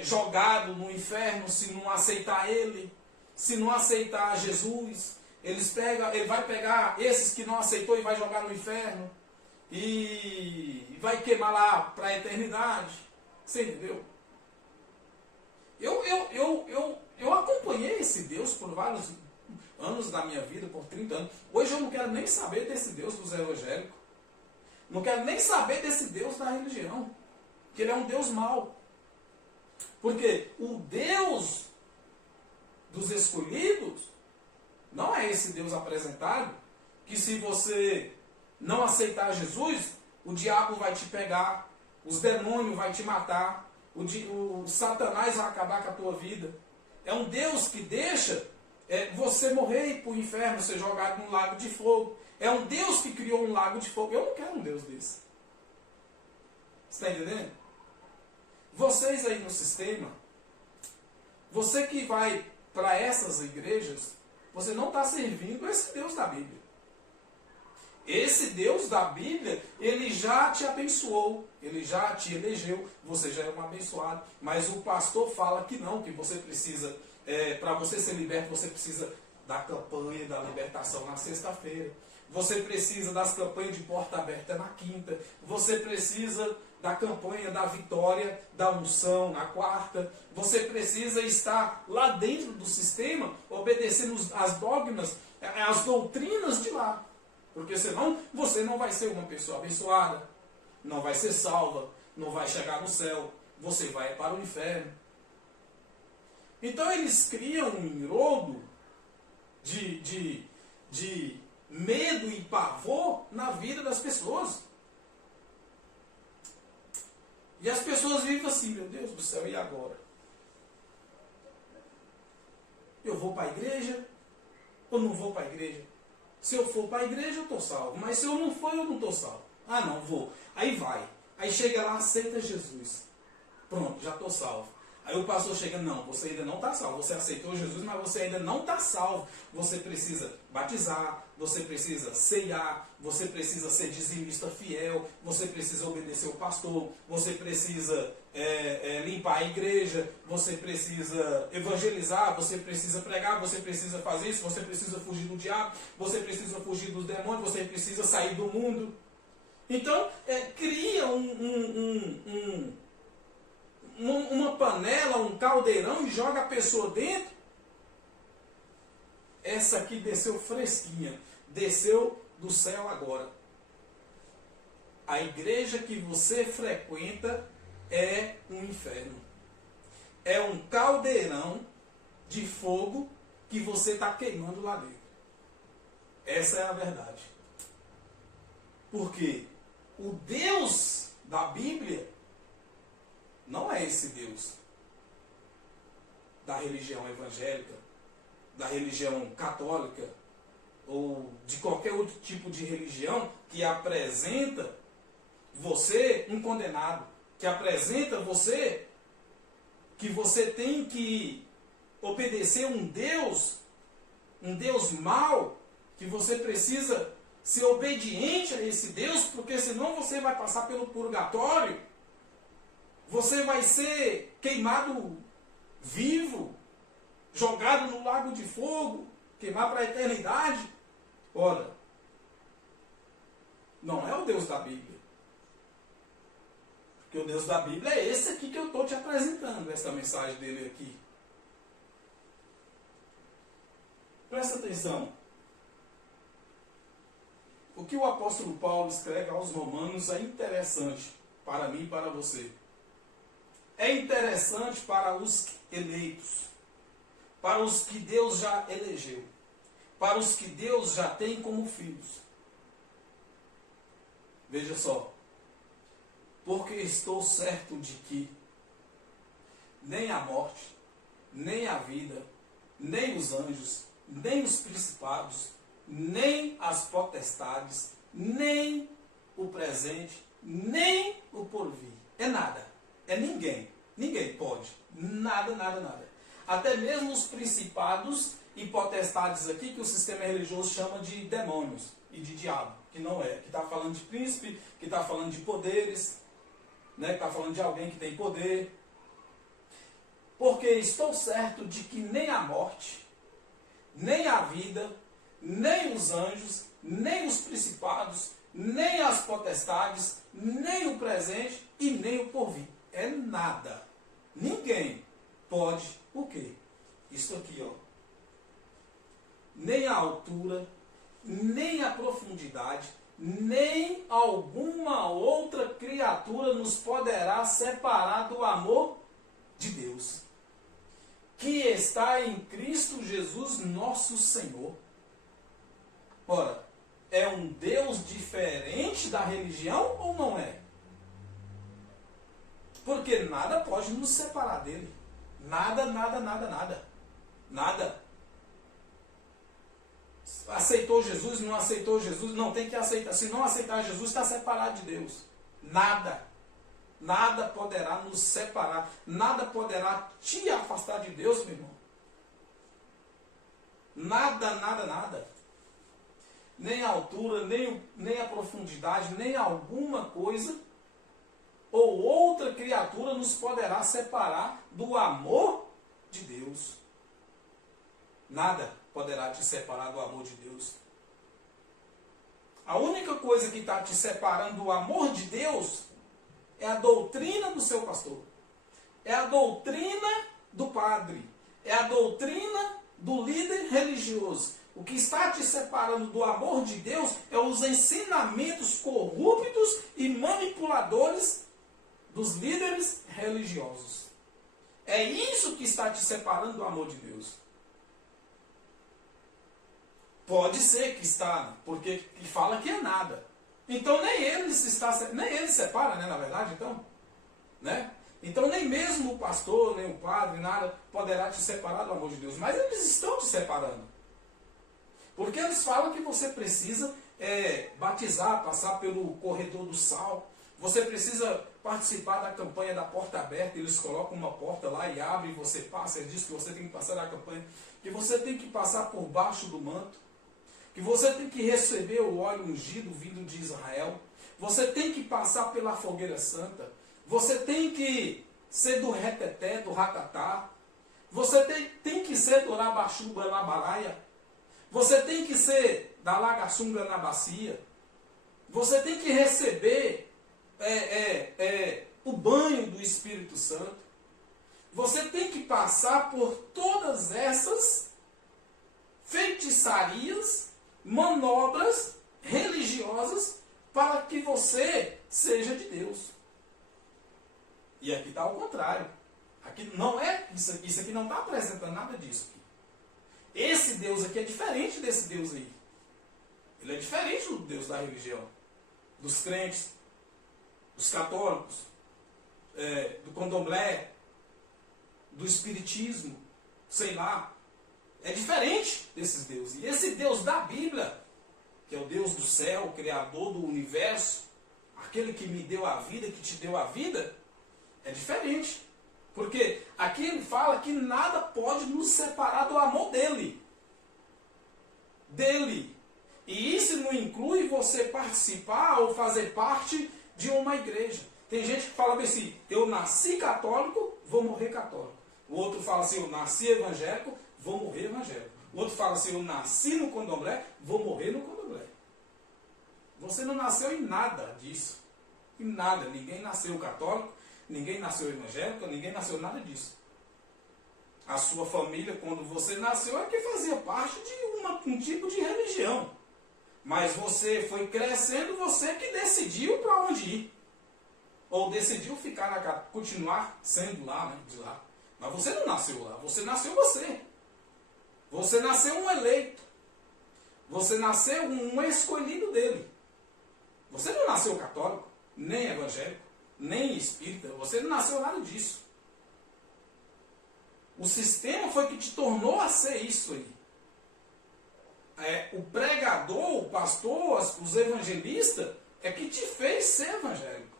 jogados no inferno se não aceitar Ele, se não aceitar Jesus. Ele vai pegar esses que não aceitou e vai jogar no inferno e vai queimar lá para a eternidade. Você entendeu? Eu acompanhei esse Deus por vários anos da minha vida, por 30 anos. Hoje eu não quero nem saber desse Deus dos evangélicos. Não quero nem saber desse Deus da religião. Que ele é um Deus mau. Porque o Deus dos escolhidos não é esse Deus apresentado, que se você não aceitar Jesus, o diabo vai te pegar, os demônios vai te matar, o Satanás vai acabar com a tua vida. É um Deus que deixa você morrer e ir para o inferno, ser jogado num lago de fogo. É um Deus que criou um lago de fogo. Eu não quero um Deus desse. Você está entendendo? Vocês aí no sistema, você que vai para essas igrejas, você não está servindo esse Deus da Bíblia. Esse Deus da Bíblia, ele já te abençoou, ele já te elegeu, você já é um abençoado. Mas o pastor fala que não, que você precisa, para você ser liberto, você precisa da campanha da libertação na sexta-feira. Você precisa das campanhas de porta aberta na quinta. Você precisa da campanha da vitória, da unção na quarta. Você precisa estar lá dentro do sistema, obedecendo as dogmas, as doutrinas de lá. Porque senão você não vai ser uma pessoa abençoada, não vai ser salva, não vai chegar no céu, você vai para o inferno. Então eles criam um enredo de medo e pavor na vida das pessoas. E as pessoas vivem assim, meu Deus do céu, e agora? Eu vou para a igreja ou não vou para a igreja? Se eu for para a igreja, eu estou salvo. Mas se eu não for, eu não estou salvo. Ah, não, vou. Aí vai. Aí chega lá, aceita Jesus. Pronto, já estou salvo. Aí o pastor chega, não, você ainda não está salvo. Você aceitou Jesus, mas você ainda não está salvo. Você precisa batizar, você precisa ceiar, você precisa ser dizimista fiel, você precisa obedecer o pastor, você precisa limpar a igreja, você precisa evangelizar, você precisa pregar, você precisa fazer isso, você precisa fugir do diabo, você precisa fugir dos demônios, você precisa sair do mundo. Então, cria uma panela, um caldeirão e joga a pessoa dentro. Essa aqui desceu fresquinha, desceu do céu agora. A igreja que você frequenta é um inferno. É um caldeirão de fogo que você está queimando lá dentro. Essa é a verdade. Porque o Deus da Bíblia não é esse Deus da religião evangélica, da religião católica, ou de qualquer outro tipo de religião que apresenta você um condenado, que apresenta você que você tem que obedecer um Deus mau, que você precisa ser obediente a esse Deus, porque senão você vai passar pelo purgatório, você vai ser queimado vivo, jogado no lago de fogo, queimar para a eternidade. Ora, não é o Deus da Bíblia. Porque Porque o Deus da Bíblia é esse aqui que eu estou te apresentando, essa mensagem dele aqui. Presta atenção. O que o apóstolo Paulo escreve aos Romanos é interessante para mim e para você. É interessante para os eleitos, para os que Deus já elegeu, para os que Deus já tem como filhos. Veja só. Porque estou certo de que nem a morte, nem a vida, nem os anjos, nem os principados, nem as potestades, nem o presente, nem o porvir. É nada. É ninguém. Ninguém pode. Nada, nada, nada. Até mesmo os principados e potestades aqui, que o sistema religioso chama de demônios e de diabo, que não é. Que está falando de príncipe, que está falando de poderes, né? Que está falando de alguém que tem poder. Porque estou certo de que nem a morte, nem a vida, nem os anjos, nem os principados, nem as potestades, nem o presente e nem o porvir. É nada. Ninguém pode o quê? Isso aqui, ó. Nem a altura, nem a profundidade, nem alguma outra criatura nos poderá separar do amor de Deus, que está em Cristo Jesus nosso Senhor. Ora, é um Deus diferente da religião ou não é? Porque nada pode nos separar dele. Nada, nada, nada, nada. Nada. Aceitou Jesus, não aceitou Jesus, não tem que aceitar. Se não aceitar Jesus, está separado de Deus. Nada. Nada poderá nos separar. Nada poderá te afastar de Deus, meu irmão. Nada, nada, nada. Nem a altura, nem a profundidade, nem alguma coisa ou outra criatura nos poderá separar do amor de Deus. Nada poderá te separar do amor de Deus. A única coisa que está te separando do amor de Deus é a doutrina do seu pastor. É a doutrina do padre. É a doutrina do líder religioso. O que está te separando do amor de Deus é os ensinamentos corruptos e manipuladores dos líderes religiosos. É isso que está te separando do amor de Deus. Pode ser que está, porque fala que é nada. Então nem ele separa, né, na verdade, então, né? Então nem mesmo o pastor, nem o padre, nada poderá te separar do amor de Deus. Mas eles estão te separando. Porque eles falam que você precisa batizar, passar pelo corredor do sal. Você precisa participar da campanha da porta aberta. Eles colocam uma porta lá e abrem e você passa. Eles dizem que você tem que passar na campanha. Que você tem que passar por baixo do manto. Que você tem que receber o óleo ungido vindo de Israel. Você tem que passar pela fogueira santa. Você tem que ser do reteté, do ratatá. Você tem que ser do rabaxuba na balaia. Você tem que ser da lagaçunga na bacia. Você tem que receber o banho do Espírito Santo. Você tem que passar por todas essas feitiçarias, manobras religiosas para que você seja de Deus. E aqui está ao contrário. Aqui não é isso aqui não está apresentando nada disso. Esse Deus aqui é diferente desse Deus aí. Ele é diferente do Deus da religião, dos crentes, dos católicos, do candomblé, do espiritismo, sei lá. É diferente desses deuses. E esse Deus da Bíblia, que é o Deus do céu, o Criador do universo, aquele que me deu a vida, que te deu a vida, é diferente. Porque aqui ele fala que nada pode nos separar do amor dele. Dele. E isso não inclui você participar ou fazer parte de uma igreja. Tem gente que fala assim, eu nasci católico, vou morrer católico. O outro fala assim, eu nasci evangélico, vou morrer evangélico. O outro fala assim, eu nasci no candomblé, vou morrer no candomblé. Você não nasceu em nada disso. E nada, ninguém nasceu católico, ninguém nasceu evangélico, ninguém nasceu nada disso. A sua família, quando você nasceu, é que fazia parte de um tipo de religião. Mas você foi crescendo, você que decidiu para onde ir. Ou decidiu ficar na casa, continuar sendo lá, né, de lá. Mas você não nasceu lá, você nasceu você. Você nasceu um eleito. Você nasceu um escolhido dele. Você não nasceu católico, nem evangélico, nem espírita. Você não nasceu nada disso. O sistema foi que te tornou a ser isso aí. O pregador, o pastor, os evangelistas, é que te fez ser evangélico.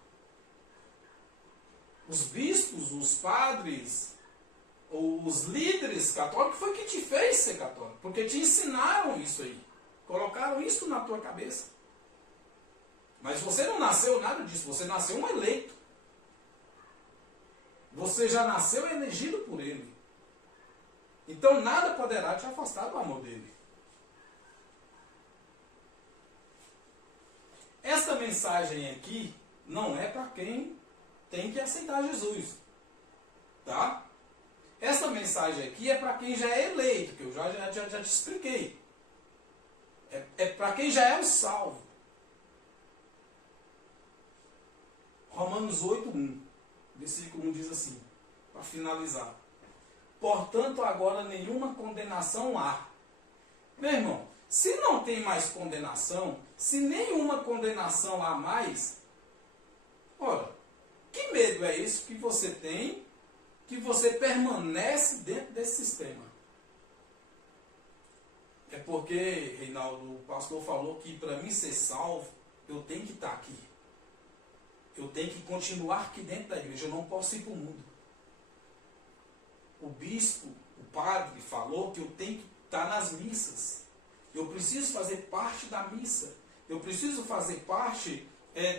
Os bispos, os padres, os líderes católicos, foi que te fez ser católico. Porque te ensinaram isso aí. Colocaram isso na tua cabeça. Mas você não nasceu nada disso. Você nasceu um eleito. Você já nasceu elegido por ele. Então nada poderá te afastar do amor dele. Essa mensagem aqui não é para quem tem que aceitar Jesus. Tá? Essa mensagem aqui é para quem já é eleito, que eu já te expliquei. É para quem já é o salvo. Romanos 8:1, versículo 1 diz assim, para finalizar. Portanto, agora nenhuma condenação há. Meu irmão, se não tem mais condenação, se nenhuma condenação há mais, ora, que medo é isso que você tem, que você permanece dentro desse sistema? É porque, Reinaldo, o pastor falou que para mim ser salvo, eu tenho que estar aqui. Eu tenho que continuar aqui dentro da igreja, eu não posso ir para o mundo. O bispo, o padre, falou que eu tenho que estar nas missas. Eu preciso fazer parte da missa. Eu preciso fazer parte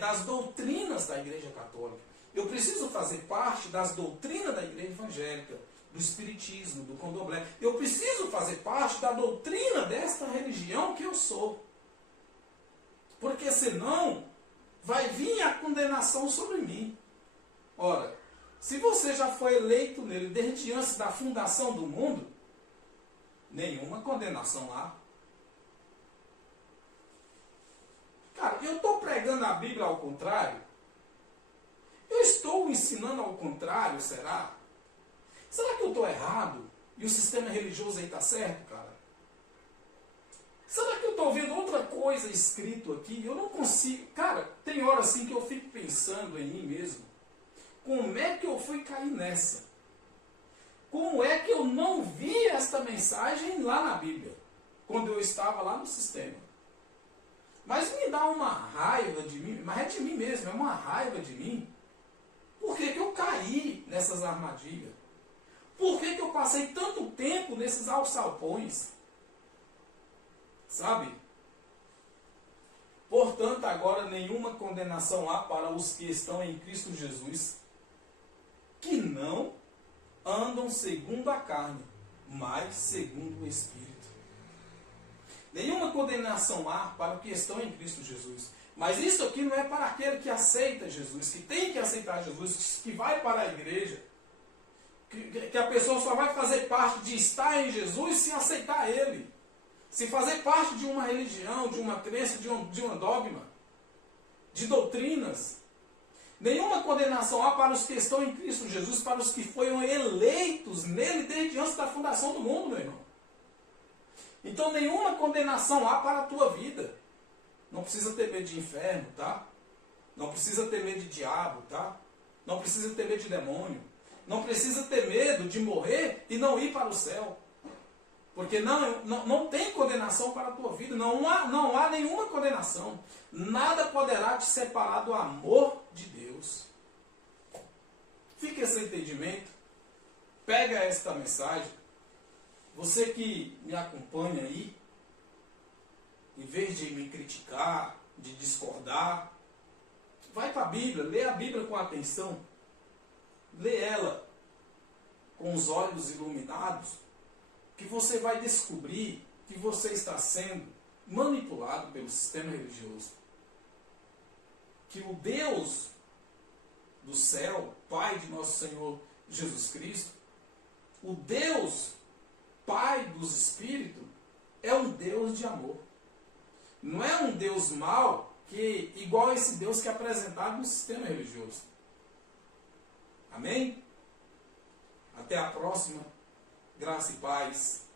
das doutrinas da igreja católica. Eu preciso fazer parte das doutrinas da igreja evangélica, do espiritismo, do candomblé. Eu preciso fazer parte da doutrina desta religião que eu sou. Porque senão vai vir a condenação sobre mim. Ora, se você já foi eleito nele desde antes da fundação do mundo, nenhuma condenação há. Cara, eu estou pregando a Bíblia ao contrário? Eu estou ensinando ao contrário, será? Será que eu estou errado? E o sistema religioso aí está certo, cara? Será que eu estou vendo outra coisa escrito aqui? Eu não consigo. Cara, tem hora assim que eu fico pensando em mim mesmo. Como é que eu fui cair nessa? Como é que eu não vi esta mensagem lá na Bíblia? Quando eu estava lá no sistema. Mas me dá uma raiva de mim, mas é de mim mesmo, é uma raiva de mim. Por que que eu caí nessas armadilhas? Por que que eu passei tanto tempo nesses alçapões? Sabe? Portanto, agora nenhuma condenação há para os que estão em Cristo Jesus, que não andam segundo a carne, mas segundo o Espírito. Nenhuma condenação há para os que estão em Cristo Jesus. Mas isso aqui não é para aquele que aceita Jesus, que tem que aceitar Jesus, que vai para a igreja. Que a pessoa só vai fazer parte de estar em Jesus se aceitar Ele. Se fazer parte de uma religião, de uma crença, de um dogma, de doutrinas. Nenhuma condenação há para os que estão em Cristo Jesus, para os que foram eleitos nele desde antes da fundação do mundo, meu irmão. Então nenhuma condenação há para a tua vida. Não precisa ter medo de inferno, tá? Não precisa ter medo de diabo, tá? Não precisa ter medo de demônio. Não precisa ter medo de morrer e não ir para o céu. Porque não tem condenação para a tua vida. Não há nenhuma condenação. Nada poderá te separar do amor de Deus. Fique esse entendimento. Pega esta mensagem. Você que me acompanha aí, em vez de me criticar, de discordar, vai para a Bíblia, lê a Bíblia com atenção. Lê ela com os olhos iluminados, que você vai descobrir que você está sendo manipulado pelo sistema religioso. que o Deus do céu, Pai de nosso Senhor Jesus Cristo, o Deus, Pai dos Espíritos, é um Deus de amor. Não é um Deus mau, que igual esse Deus que é apresentado no sistema religioso. Amém? Até a próxima. Graça e paz.